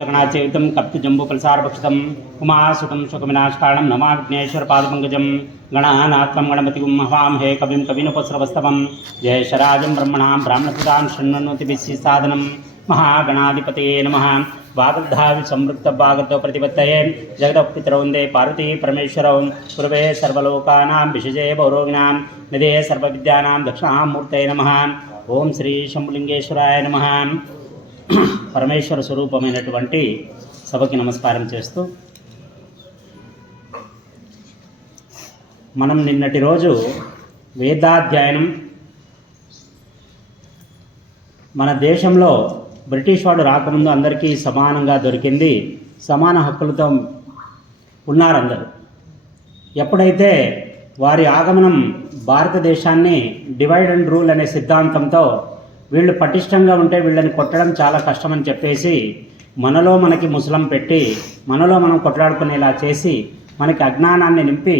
गणाचेवितं कप्तजम्बुफलसारभक्षितं उमासुतं शोकविनाशकारणं नमा विघ्नेश्वरपादपङ्कजं गणानात्मं गणपतिं हवामहे कविं कविनुपस्रवस्तवं जयशराजं ब्रह्मणां ब्राह्मणपुरां शृण्वन्नोतिभिस्साधनं महागणाधिपतये नमः। वागर्धाविसंवृत्तवागर्धो प्रतिपत्तये जगदपितरौ वन्दे पार्वती परमेश्वरौ पूर्वे सर्वलोकानां विशजे भौरोगिणां निधे सर्वविद्यानां दक्षिणामूर्तये नमः। ओं श्री शंभुलिंगेश्वराय नमः। పరమేశ్వర స్వరూపమైనటువంటి సభకి నమస్కారం చేస్తూ మనం నిన్నటి రోజు వేదాధ్యయనం మన దేశంలో బ్రిటిష్ వాడు రాకముందు అందరికీ సమానంగా దొరికింది, సమాన హక్కులతో ఉన్నారు అందరూ. ఎప్పుడైతే వారి ఆగమనం భారతదేశాన్ని డివైడ్ అండ్ రూల్ అనే సిద్ధాంతంతో వీళ్ళు పటిష్టంగా ఉంటే వీళ్ళని కొట్టడం చాలా కష్టమని చెప్పేసి మనలో మనకి ముసలం పెట్టి మనలో మనం కొట్లాడుకునేలా చేసి మనకి అజ్ఞానాన్ని నింపి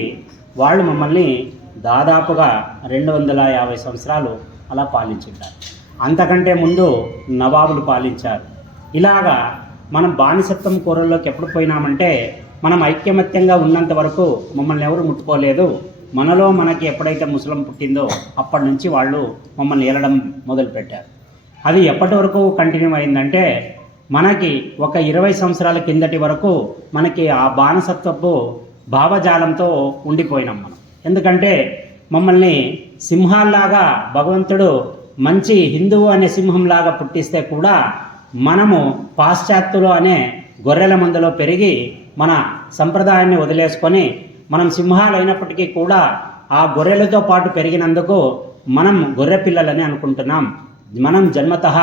వాళ్ళు మమ్మల్ని దాదాపుగా 250 సంవత్సరాలు అలా పాలించారు. అంతకంటే ముందు నవాబులు పాలించారు. ఇలాగా మనం బానిసత్వం కూరల్లోకి ఎప్పుడు పోయినామంటే మనం ఐక్యమత్యంగా ఉన్నంత వరకు మమ్మల్ని ఎవరు ముట్టుకోలేదు. మనలో మనకి ఎప్పుడైతే ముసలం పుట్టిందో అప్పటి నుంచి వాళ్ళు మమ్మల్ని ఏలడం మొదలుపెట్టారు. అది ఎప్పటి వరకు కంటిన్యూ అయిందంటే మనకి ఒక 20 సంవత్సరాల కిందటి వరకు మనకి ఆ బానిసత్వపు భావజాలంతో ఉండిపోయినాం మనం. ఎందుకంటే మమ్మల్ని సింహాల్లాగా భగవంతుడు మంచి హిందువు అనే సింహంలాగా పుట్టిస్తే కూడా మనము పాశ్చాత్యులు అనే గొర్రెల మందలో పెరిగి మన సంప్రదాయాన్ని వదిలేసుకొని మనం సింహాలు అయినప్పటికీ కూడా ఆ గొర్రెలతో పాటు పెరిగినందుకు మనం గొర్రె పిల్లలని అనుకుంటున్నాం. మనం జన్మతః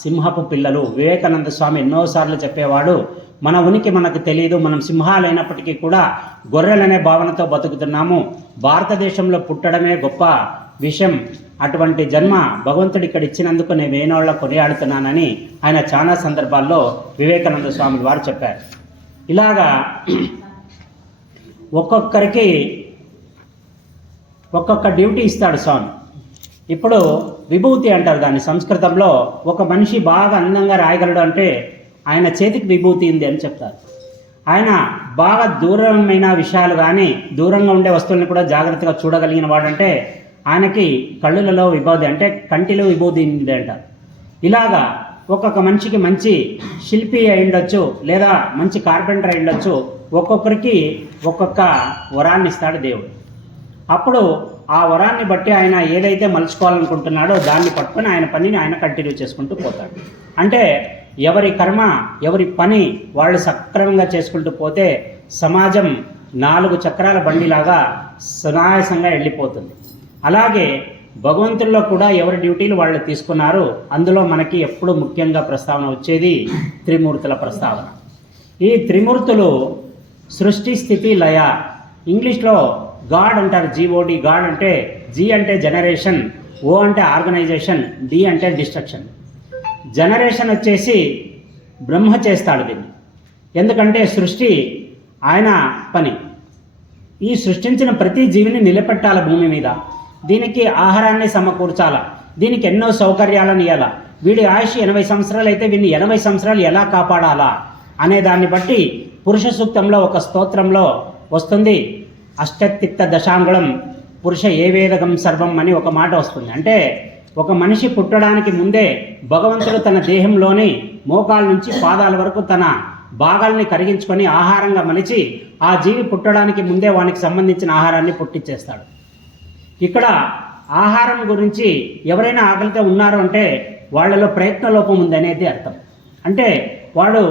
సింహపు పిల్లలు. వివేకానంద స్వామి ఎన్నోసార్లు చెప్పేవాడు, మన ఉనికి మనకు తెలియదు, మనం సింహాలు అయినప్పటికీ కూడా గొర్రెలనే భావనతో బతుకుతున్నాము. భారతదేశంలో పుట్టడమే గొప్ప విషయం. అటువంటి జన్మ భగవంతుడు ఇక్కడ ఇచ్చినందుకు నేను వేణోళ్ళ కొనియాడుతున్నానని ఆయన చాలా సందర్భాల్లో వివేకానంద స్వామి వారు చెప్పారు. ఇలాగా ఒక్కొక్కరికి ఒక్కొక్క డ్యూటీ ఇస్తాడు స్వామి. ఇప్పుడు విభూతి అంటారు దాన్ని సంస్కృతంలో. ఒక మనిషి బాగా అందంగా రాయగలడు అంటే ఆయన చేతికి విభూతి ఉంది అని చెప్తారు. ఆయన బాగా దూరమైన విషయాలు కానీ దూరంగా ఉండే వస్తువులను కూడా జాగ్రత్తగా చూడగలిగిన వాడంటే ఆయనకి కళ్ళులలో విభూతి అంటే కంటిలో విభూతి ఉంది అంటారు. ఇలాగా ఒక్కొక్క మనిషికి మంచి శిల్పి అయి ఉండొచ్చు, లేదా మంచి కార్పెంటర్ అయి ఉండొచ్చు. ఒక్కొక్కరికి ఒక్కొక్క వరాన్ని ఇస్తాడు దేవుడు. అప్పుడు ఆ వరాన్ని బట్టి ఆయన ఏదైతే మలుచుకోవాలనుకుంటున్నాడో దాన్ని పట్టుకొని ఆయన పనిని ఆయన కంటిన్యూ చేసుకుంటూ పోతాడు. అంటే ఎవరి కర్మ ఎవరి పని వాళ్ళు సక్రమంగా చేసుకుంటూ పోతే సమాజం 4 చక్రాల బండిలాగా సునాయాసంగా వెళ్ళిపోతుంది. అలాగే భగవంతుల్లో కూడా ఎవరి డ్యూటీలు వాళ్ళు తీసుకున్నారు. అందులో మనకి ఎప్పుడు ముఖ్యంగా ప్రస్తావన వచ్చేది త్రిమూర్తుల ప్రస్తావన. ఈ త్రిమూర్తులు సృష్టి, స్థితి, లయ. ఇంగ్లీష్లో గాడ్ అంటారు, జీఓడి. గాడ్ అంటే జీ అంటే జనరేషన్, ఓ అంటే ఆర్గనైజేషన్, డి అంటే డిస్ట్రక్షన్. జనరేషన్ వచ్చేసి బ్రహ్మ చేస్తాడు దీన్ని. ఎందుకంటే సృష్టి ఆయన పని. ఈ సృష్టించిన ప్రతి జీవిని నిలబెట్టాల భూమి మీద. దీనికి ఆహారాన్ని సమకూర్చాల, దీనికి ఎన్నో సౌకర్యాలను ఇవ్వాలా. వీడి ఆయుష్ 80 సంవత్సరాలు అయితే వీడిని 80 సంవత్సరాలు ఎలా కాపాడాలా అనే దాన్ని బట్టి పురుష సూక్తంలో ఒక స్తోత్రంలో వస్తుంది. అష్టతిక్త దశాంగుళం పురుష ఏ వేదగం సర్వం అని ఒక మాట వస్తుంది. అంటే ఒక మనిషి పుట్టడానికి ముందే భగవంతుడు తన దేహంలోని మోకాల నుంచి పాదాల వరకు తన భాగాల్ని కరిగించుకొని ఆహారంగా మలిచి ఆ జీవి పుట్టడానికి ముందే వానికి సంబంధించిన ఆహారాన్ని పుట్టించేస్తాడు. ఇక్కడ ఆహారం గురించి ఎవరైనా ఆకలితో ఉన్నారు అంటే వాళ్ళలో ప్రయత్న లోపం ఉందనేది అర్థం. అంటే వాడు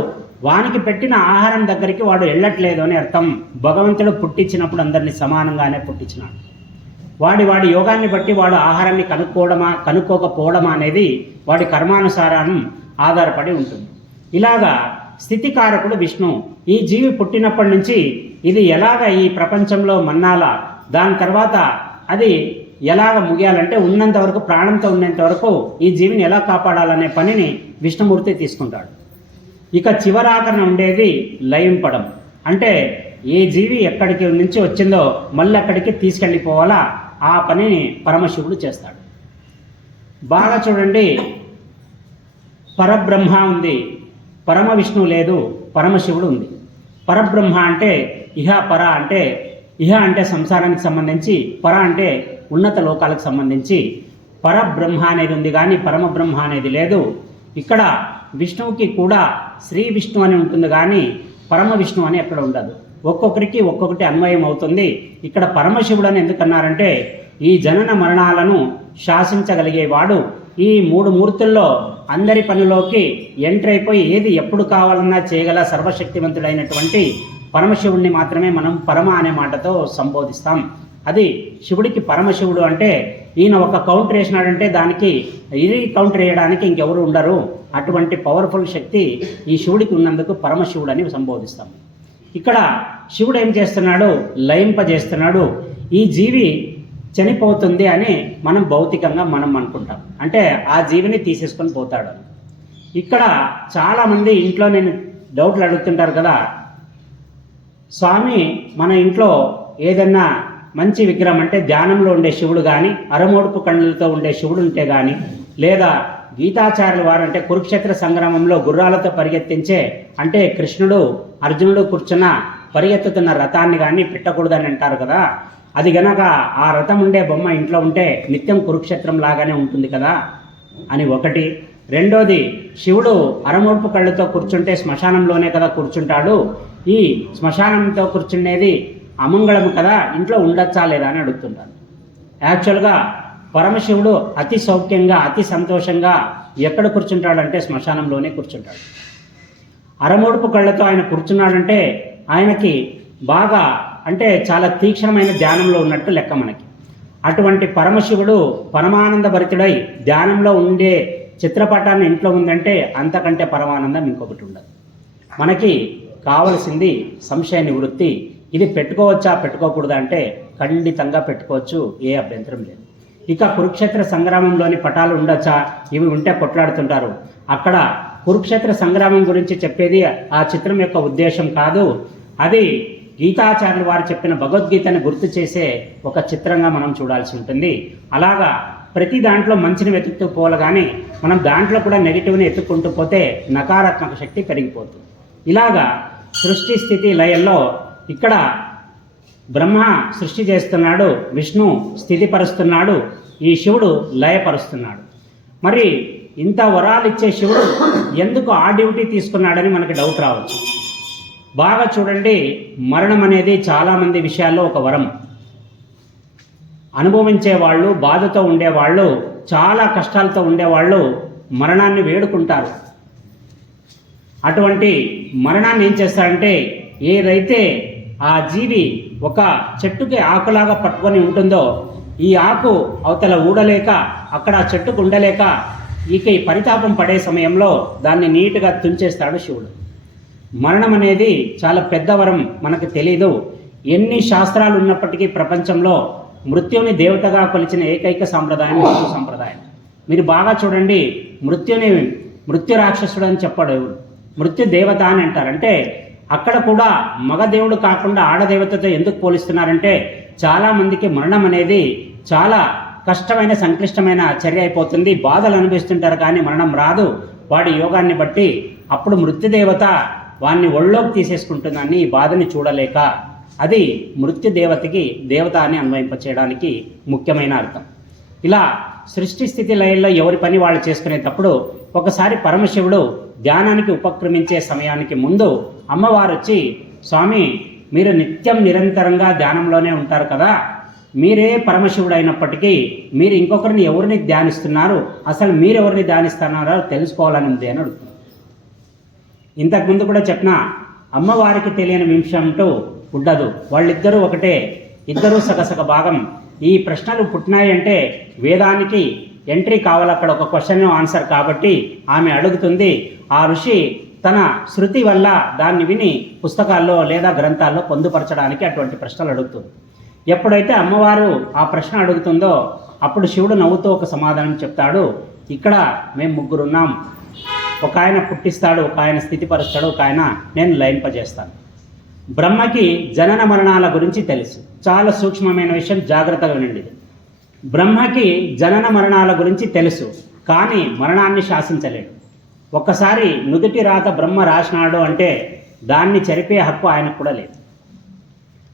వానికి పెట్టిన ఆహారం దగ్గరికి వాడు వెళ్ళట్లేదు అని అర్థం. భగవంతుడు పుట్టించినప్పుడు అందరినీ సమానంగానే పుట్టించినాడు. వాడి యోగాన్ని బట్టి వాడు ఆహారాన్ని కనుక్కోకపోవడమా అనేది వాడి కర్మానుసారం ఆధారపడి ఉంటుంది. ఇలాగా స్థితికారకుడు విష్ణు. ఈ జీవి పుట్టినప్పటి నుంచి ఇది ఎలాగ ఈ ప్రపంచంలో మన్నాలా, దాని తర్వాత అది ఎలాగ ముగియాలంటే ఉన్నంత వరకు, ప్రాణంతో ఉన్నంత వరకు ఈ జీవిని ఎలా కాపాడాలనే పనిని విష్ణుమూర్తి తీసుకుంటాడు. ఇక చివరాకరణ ఉండేది లయింపడం. అంటే ఏ జీవి ఎక్కడికి నుంచి వచ్చిందో మళ్ళీ అక్కడికి తీసుకెళ్ళిపోవాలా, ఆ పనిని పరమశివుడు చేస్తాడు. బాగా చూడండి, పరబ్రహ్మ ఉంది, పరమ విష్ణువు లేదు, పరమశివుడు ఉంది. పరబ్రహ్మ అంటే ఇహ, పర అంటే ఇహ అంటే సంసారానికి సంబంధించి, పర అంటే ఉన్నత లోకాలకు సంబంధించి పరబ్రహ్మ అనేది ఉంది కానీ పరమబ్రహ్మ అనేది లేదు. ఇక్కడ విష్ణువుకి కూడా శ్రీ విష్ణు అని ఉంటుంది కానీ పరమ విష్ణు అని ఎక్కడ ఉండదు. ఒక్కొక్కరికి ఒక్కొక్కటి అన్వయం అవుతుంది. ఇక్కడ పరమశివుడు అని ఎందుకన్నారంటే ఈ జనన మరణాలను శాసించగలిగేవాడు. ఈ మూడు మూర్తుల్లో అందరి పనిలోకి ఎంటర్ అయిపోయి ఏది ఎప్పుడు కావాలన్నా చేయగల సర్వశక్తివంతుడైనటువంటి పరమశివుడిని మాత్రమే మనం పరమ అనే మాటతో సంబోధిస్తాం. అది శివుడికి పరమశివుడు అంటే ఈయన ఒక కౌంటర్ వేసినాడంటే దానికి ఇది కౌంటర్ వేయడానికి ఇంకెవరు ఉండరు. అటువంటి పవర్ఫుల్ శక్తి ఈ శివుడికి ఉన్నందుకు పరమశివుడు అని సంబోధిస్తాం. ఇక్కడ శివుడు ఏం చేస్తున్నాడు? లయింపజేస్తున్నాడు. ఈ జీవి చనిపోతుంది అని మనం భౌతికంగా మనం అనుకుంటాం, అంటే ఆ జీవిని తీసేసుకొని పోతాడు. ఇక్కడ చాలామంది ఇంట్లో నేను డౌట్లు అడుగుతుంటారు కదా, స్వామి మన ఇంట్లో ఏదన్నా మంచి విగ్రహం అంటే ధ్యానంలో ఉండే శివుడు కానీ అరమోడుపు కళ్ళతో ఉండే శివుడు ఉంటే కానీ, లేదా గీతాచార్యుల వారు అంటే కురుక్షేత్ర సంగ్రామంలో గుర్రాలతో పరిగెత్తించే అంటే కృష్ణుడు అర్జునుడు కూర్చున్న పరిగెత్తుతున్న రథాన్ని కానీ పెట్టకూడదని అంటారు కదా, అది గనక ఆ రథం ఉండే బొమ్మ ఇంట్లో ఉంటే నిత్యం కురుక్షేత్రం లాగానే ఉంటుంది కదా అని ఒకటి. రెండోది, శివుడు అరమోడ్పు కళ్ళతో కూర్చుంటే శ్మశానంలోనే కదా కూర్చుంటాడు, ఈ శ్మశానంతో కూర్చునేది అమంగళము కదా, ఇంట్లో ఉండొచ్చా లేదా అని అడుగుతుంటాను. యాక్చువల్గా పరమశివుడు అతి సౌఖ్యంగా అతి సంతోషంగా ఎక్కడ కూర్చుంటాడంటే శ్మశానంలోనే కూర్చుంటాడు. అరమోడుపు కళ్ళతో ఆయన కూర్చున్నాడంటే ఆయనకి బాగా అంటే చాలా తీక్షణమైన ధ్యానంలో ఉన్నట్టు లెక్క మనకి. అటువంటి పరమశివుడు పరమానంద భరితుడై ధ్యానంలో ఉండే చిత్రపటాన్ని ఇంట్లో ఉందంటే అంతకంటే పరమానందం ఇంకొకటి ఉండదు. మనకి కావలసింది సంశయ నివృత్తి. ఇది పెట్టుకోవచ్చా పెట్టుకోకూడదా అంటే ఖండితంగా పెట్టుకోవచ్చు, ఏ అభ్యంతరం లేదు. ఇక కురుక్షేత్ర సంగ్రామంలోని పటాలు ఉండొచ్చా, ఇవి ఉంటే కొట్లాడుతుంటారు. అక్కడ కురుక్షేత్ర సంగ్రామం గురించి చెప్పేది ఆ చిత్రం యొక్క ఉద్దేశం కాదు, అది గీతాచార్యులు వారు చెప్పిన భగవద్గీతను గుర్తు చేసే ఒక చిత్రంగా మనం చూడాల్సి ఉంటుంది. అలాగా ప్రతి దాంట్లో మంచిని వెతుకుతూ పోలగానే మనం దాంట్లో కూడా నెగిటివ్ని ఎత్తుక్కుంటూ పోతే నకారాత్మక శక్తి పెరిగిపోతుంది. ఇలాగా సృష్టి స్థితి లయంలో ఇక్కడ బ్రహ్మ సృష్టి చేస్తున్నాడు, విష్ణు స్థితిపరుస్తున్నాడు, ఈ శివుడు లయపరుస్తున్నాడు. మరి ఇంత వరాలు ఇచ్చే శివుడు ఎందుకు ఆ డ్యూటీ తీసుకున్నాడని మనకి డౌట్ రావచ్చు. బాగా చూడండి, మరణం అనేది చాలామంది విషయాల్లో ఒక వరం. అనుభవించే వాళ్ళు, బాధతో ఉండేవాళ్ళు, చాలా కష్టాలతో ఉండేవాళ్ళు మరణాన్ని వేడుకుంటారు. అటువంటి మరణాన్ని ఏం చేస్తారంటే, ఏదైతే ఆ జీవి ఒక చెట్టుకి ఆకులాగా పట్టుకొని ఉంటుందో, ఈ ఆకు అవతల ఊడలేక అక్కడ ఆ చెట్టుకు ఉండలేక ఇక ఈ పరితాపం పడే సమయంలో దాన్ని నీట్గా తుంచేస్తాడు శివుడు. మరణం అనేది చాలా పెద్ద వరం, మనకు తెలీదు. ఎన్ని శాస్త్రాలు ఉన్నప్పటికీ ప్రపంచంలో మృత్యుని దేవతగా కొలిచిన ఏకైక సాంప్రదాయం హిందూ సాంప్రదాయం. మీరు బాగా చూడండి, మృత్యుని మృత్యు రాక్షసుడు అని చెప్పాడు ఎవరు, మృత్యు దేవత అని అంటారు. అంటే అక్కడ కూడా మగ దేవుడు కాకుండా ఆడదేవతతో ఎందుకు పోలిస్తున్నారంటే చాలామందికి మరణం అనేది చాలా కష్టమైన సంక్లిష్టమైన చర్య అయిపోతుంది. బాధలు అనుభవిస్తుంటారు కానీ మరణం రాదు వాడి యోగాన్ని బట్టి. అప్పుడు మృత్యుదేవత వాడిని ఒళ్ళోకి తీసేసుకుంటుందని ఈ బాధని చూడలేక అది మృత్యుదేవతకి దేవత అని అన్వయింపచేయడానికి ముఖ్యమైన అర్థం. ఇలా సృష్టి స్థితి లయంలో ఎవరి పని వాళ్ళు చేసుకునేటప్పుడు ఒకసారి పరమశివుడు ధ్యానానికి ఉపక్రమించే సమయానికి ముందు అమ్మవారు వచ్చి, స్వామి మీరు నిత్యం నిరంతరంగా ధ్యానంలోనే ఉంటారు కదా, మీరే పరమశివుడు అయినప్పటికీ మీరు ఇంకొకరిని ఎవరిని ధ్యానిస్తున్నారు, అసలు మీరెవరిని ధ్యానిస్తున్నారో తెలుసుకోవాలని ఉంది అని అడుగుతుంది. ఇంతకుముందు కూడా చెప్పిన అమ్మవారికి తెలియని విషయం అంటూ ఉండదు, వాళ్ళిద్దరూ ఒకటే, ఇద్దరూ సగసగ భాగం. ఈ ప్రశ్నలు పుట్టినాయి అంటే వేదానికి ఎంట్రీ కావాలి, అక్కడ ఒక క్వశ్చన్ ఆన్సర్ కాబట్టి ఆమె అడుగుతుంది. ఆ ఋషి తన శృతి వల్ల దాన్ని విని పుస్తకాల్లో లేదా గ్రంథాల్లో పొందుపరచడానికి అటువంటి ప్రశ్నలు అడుగుతుంది. ఎప్పుడైతే అమ్మవారు ఆ ప్రశ్న అడుగుతుందో అప్పుడు శివుడు నవ్వుతూ ఒక సమాధానం చెప్తాడు. ఇక్కడ మేము ముగ్గురున్నాం, ఒక ఆయన పుట్టిస్తాడు, ఒక ఆయన స్థితిపరుస్తాడు, ఒక ఆయన నేను లయింపజేస్తాను. బ్రహ్మకి జనన మరణాల గురించి తెలుసు, చాలా సూక్ష్మమైన విషయం, జాగ్రత్తగా వినండి. బ్రహ్మకి జనన మరణాల గురించి తెలుసు, కానీ మరణాన్ని శాసించలేడు. ఒక్కసారి నుదుటి రాత బ్రహ్మ రాసినాడు అంటే దాన్ని చెరిపే హక్కు ఆయనకు కూడా లేదు.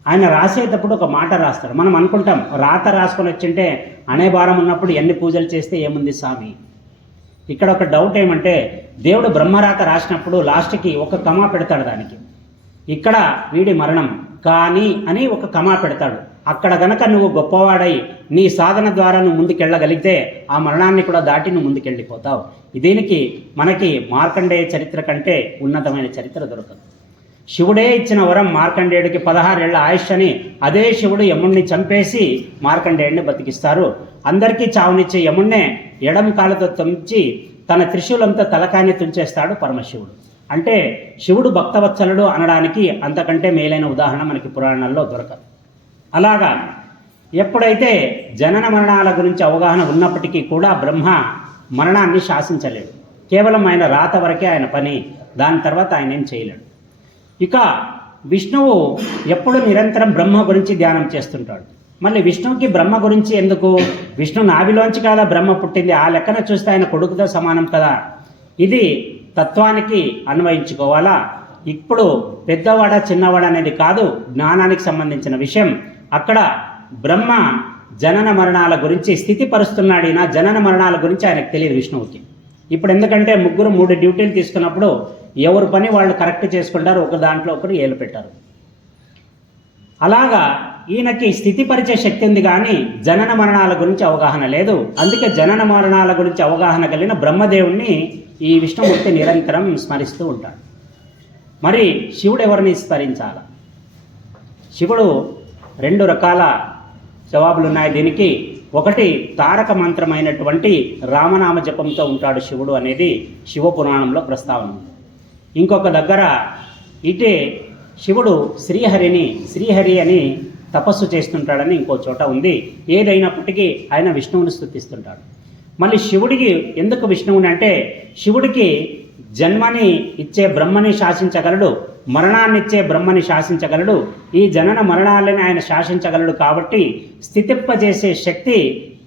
ఆయన రాసేటప్పుడు ఒక మాట రాస్తాడు. మనం అనుకుంటాం రాత రాసుకొని వచ్చింటే అనే భారం ఉన్నప్పుడు ఎన్ని పూజలు చేస్తే ఏముంది స్వామి. ఇక్కడ ఒక డౌట్ ఏమంటే దేవుడు బ్రహ్మరాత రాసినప్పుడు లాస్ట్కి ఒక కమా పెడతాడు దానికి. ఇక్కడ వీడి మరణం కానీ అని ఒక కమా పెడతాడు. అక్కడ గనక నువ్వు గొప్పవాడై నీ సాధన ద్వారా నువ్వు ముందుకెళ్ళగలిగితే ఆ మరణాన్ని కూడా దాటి నువ్వు ముందుకెళ్ళిపోతావు. దీనికి మనకి మార్కండేయ చరిత్ర కంటే ఉన్నతమైన చరిత్ర దొరకదు. శివుడే ఇచ్చిన వరం మార్కండేయుడికి 16 ఏళ్ల ఆయుష్ అని. అదే శివుడు యముణ్ణి చంపేసి మార్కండేయుడిని బతికిస్తారు. అందరికీ చావునిచ్చే యముణ్ణే ఎడం కాళ్ళతో తుంచి తన త్రిశూలంతో తలకాయని తుంచేస్తాడు పరమశివుడు. అంటే శివుడు భక్తవత్సలుడు అనడానికి అంతకంటే మేలైన ఉదాహరణ మనకి పురాణాల్లో దొరకదు. అలాగా ఎప్పుడైతే జనన మరణాల గురించి అవగాహన ఉన్నప్పటికీ కూడా బ్రహ్మ మరణాన్ని శాసించలేడు. కేవలం ఆయన రాత వరకే ఆయన పని. దాని తర్వాత ఆయన ఏం చేయలేడు. ఇక విష్ణువు ఎప్పుడు నిరంతరం బ్రహ్మ గురించి ధ్యానం చేస్తుంటాడు. మళ్ళీ విష్ణువుకి బ్రహ్మ గురించి ఎందుకు? విష్ణు నాభిలోంచి కదా బ్రహ్మ పుట్టింది. ఆ లెక్కన చూస్తే ఆయన కొడుకుతో సమానం కదా. ఇది తత్వానికి అన్వయించుకోవాలా. ఇప్పుడు పెద్దవాడ చిన్నవాడ అనేది కాదు, జ్ఞానానికి సంబంధించిన విషయం. అక్కడ బ్రహ్మ జనన మరణాల గురించి స్థితిపరుస్తున్నాడు. నా జనన మరణాల గురించి ఆయనకు తెలియదు విష్ణువుకి. ఇప్పుడు ఎందుకంటే ముగ్గురు 3 డ్యూటీలు తీసుకున్నప్పుడు ఎవరు పని వాళ్ళు కరెక్ట్ చేసుకుంటారు, ఒక దాంట్లో ఒకరు ఏలు పెట్టారు. అలాగా ఈయనకి స్థితిపరిచే శక్తి ఉంది కానీ జనన మరణాల గురించి అవగాహన లేదు. అందుకే జనన మరణాల గురించి అవగాహన కలిగిన బ్రహ్మదేవుణ్ణి ఈ విష్ణుమూర్తి నిరంతరం స్మరిస్తూ ఉంటాడు. మరి శివుడు ఎవరిని స్మరించాల? శివుడు 2 రకాల జవాబులు ఉన్నాయి దీనికి. ఒకటి తారక మంత్రమైనటువంటి రామనామ జపంతో ఉంటాడు శివుడు అనేది శివపురాణంలో ప్రస్తావన ఉంది. ఇంకొక దగ్గర ఇటే శివుడు శ్రీహరి అని తపస్సు చేస్తుంటాడని ఇంకో చోట ఉంది. ఏదైనప్పటికీ ఆయన విష్ణువుని స్తుతిస్తుంటాడు. మళ్ళీ శివుడికి ఎందుకు విష్ణువుని అంటే శివుడికి జన్మని ఇచ్చే బ్రహ్మని శాసించగలడు, మరణాన్ని ఇచ్చే బ్రహ్మని శాసించగలడు, ఈ జనన మరణాలని ఆయన శాసించగలడు. కాబట్టి స్థితింపజేసే శక్తి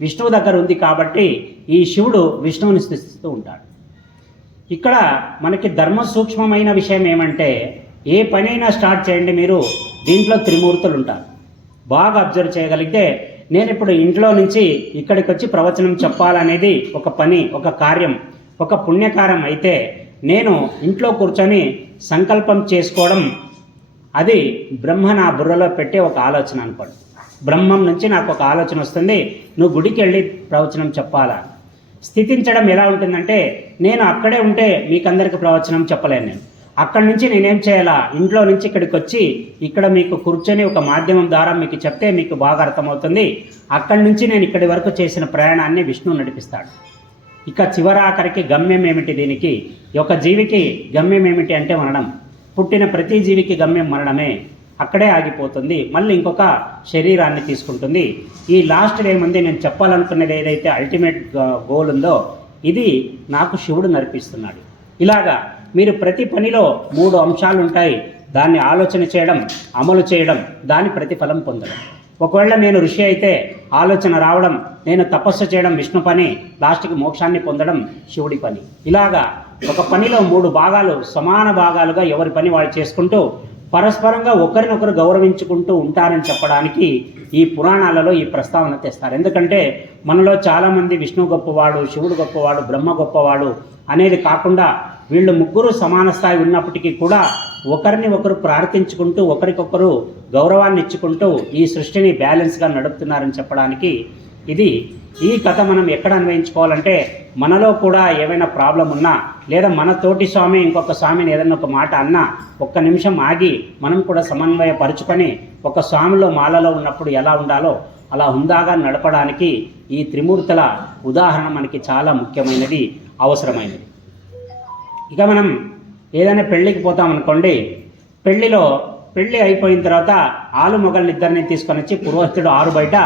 విష్ణువు దగ్గర ఉంది. కాబట్టి ఈ శివుడు విష్ణువుని స్తుతిస్తూ ఉంటాడు. ఇక్కడ మనకి ధర్మ సూక్ష్మమైన విషయం ఏమంటే ఏ పనైనా స్టార్ట్ చేయండి మీరు, దీంట్లో త్రిమూర్తులు ఉంటారు. బాగా అబ్జర్వ్ చేయగలిగితే నేను ఇప్పుడు ఇంట్లో నుంచి ఇక్కడికి వచ్చి ప్రవచనం చెప్పాలనేది ఒక పని, ఒక కార్యం, ఒక పుణ్యకారం అయితే నేను ఇంట్లో కూర్చొని సంకల్పం చేసుకోవడం అది బ్రహ్మ నా బుర్రలో పెట్టే ఒక ఆలోచన అనుకోండి. బ్రహ్మం నుంచి నాకు ఒక ఆలోచన వస్తుంది, నువ్వు గుడికి వెళ్ళి ప్రవచనం చెప్పాలా. స్థితించడం ఎలా ఉంటుందంటే నేను అక్కడే ఉంటే మీకందరికి ప్రవచనం చెప్పలేను. నేను అక్కడి నుంచి నేనేం చేయాలా, ఇంట్లో నుంచి ఇక్కడికి వచ్చి ఇక్కడ మీకు కూర్చొని ఒక మాధ్యమం ద్వారా మీకు చెప్తే మీకు బాగా అర్థమవుతుంది. అక్కడి నుంచి నేను ఇక్కడి వరకు చేసిన ప్రయాణాన్ని విష్ణువు నడిపిస్తాడు. ఇక చివరాఖరికి గమ్యం ఏమిటి? దీనికి ఒక జీవికి గమ్యం ఏమిటి అంటే మరణం. పుట్టిన ప్రతి జీవికి గమ్యం మరణమే. అక్కడే ఆగిపోతుంది, మళ్ళీ ఇంకొక శరీరాన్ని తీసుకుంటుంది. ఈ లాస్ట్ ఏముంది, నేను చెప్పాలనుకున్నది ఏదైతే అల్టిమేట్ గోల్ ఉందో ఇది నాకు శివుడు నడిపిస్తున్నాడు. ఇలాగా మీరు ప్రతి పనిలో 3 అంశాలు ఉంటాయి. దాన్ని ఆలోచన చేయడం, అమలు చేయడం, దాని ప్రతిఫలం పొందడం. ఒకవేళ నేను ఋషి అయితే ఆలోచన రావడం, నేను తపస్సు చేయడం విష్ణు పని, లాస్ట్కి మోక్షాన్ని పొందడం శివుడి పని. ఇలాగా ఒక పనిలో 3 భాగాలు సమాన భాగాలుగా ఎవరి పని వాళ్ళు చేసుకుంటూ పరస్పరంగా ఒకరినొకరు గౌరవించుకుంటూ ఉంటారని చెప్పడానికి ఈ పురాణాలలో ఈ ప్రస్తావన తెస్తారు. ఎందుకంటే మనలో చాలామంది విష్ణు గొప్పవాడు, శివుడు గొప్పవాడు, బ్రహ్మ గొప్పవాడు అనేది కాకుండా వీళ్ళు ముగ్గురు సమాన స్థాయి ఉన్నప్పటికీ కూడా ఒకరిని ఒకరు ప్రార్థించుకుంటూ ఒకరికొకరు గౌరవాన్ని ఇచ్చుకుంటూ ఈ సృష్టిని బ్యాలెన్స్గా నడుపుతున్నారని చెప్పడానికి ఇది. ఈ కథ మనం ఎక్కడ అన్వయించుకోవాలంటే మనలో కూడా ఏమైనా ప్రాబ్లం ఉన్నా లేదా మన తోటి స్వామి ఇంకొక స్వామిని ఏదైనా ఒక మాట అన్నా ఒక్క నిమిషం ఆగి మనం కూడా సమన్వయపరుచుకొని ఒక స్వామిలో మాలలో ఉన్నప్పుడు ఎలా ఉండాలో అలా హుందాగా నడపడానికి ఈ త్రిమూర్తుల ఉదాహరణ మనకి చాలా ముఖ్యమైనది, అవసరమైనది. ఇక మనం ఏదైనా పెళ్ళికి పోతామనుకోండి, పెళ్ళి అయిపోయిన తర్వాత ఆలు మొగళ్ళిద్దరిని తీసుకొని వచ్చి పురోహితుడు 6 బయట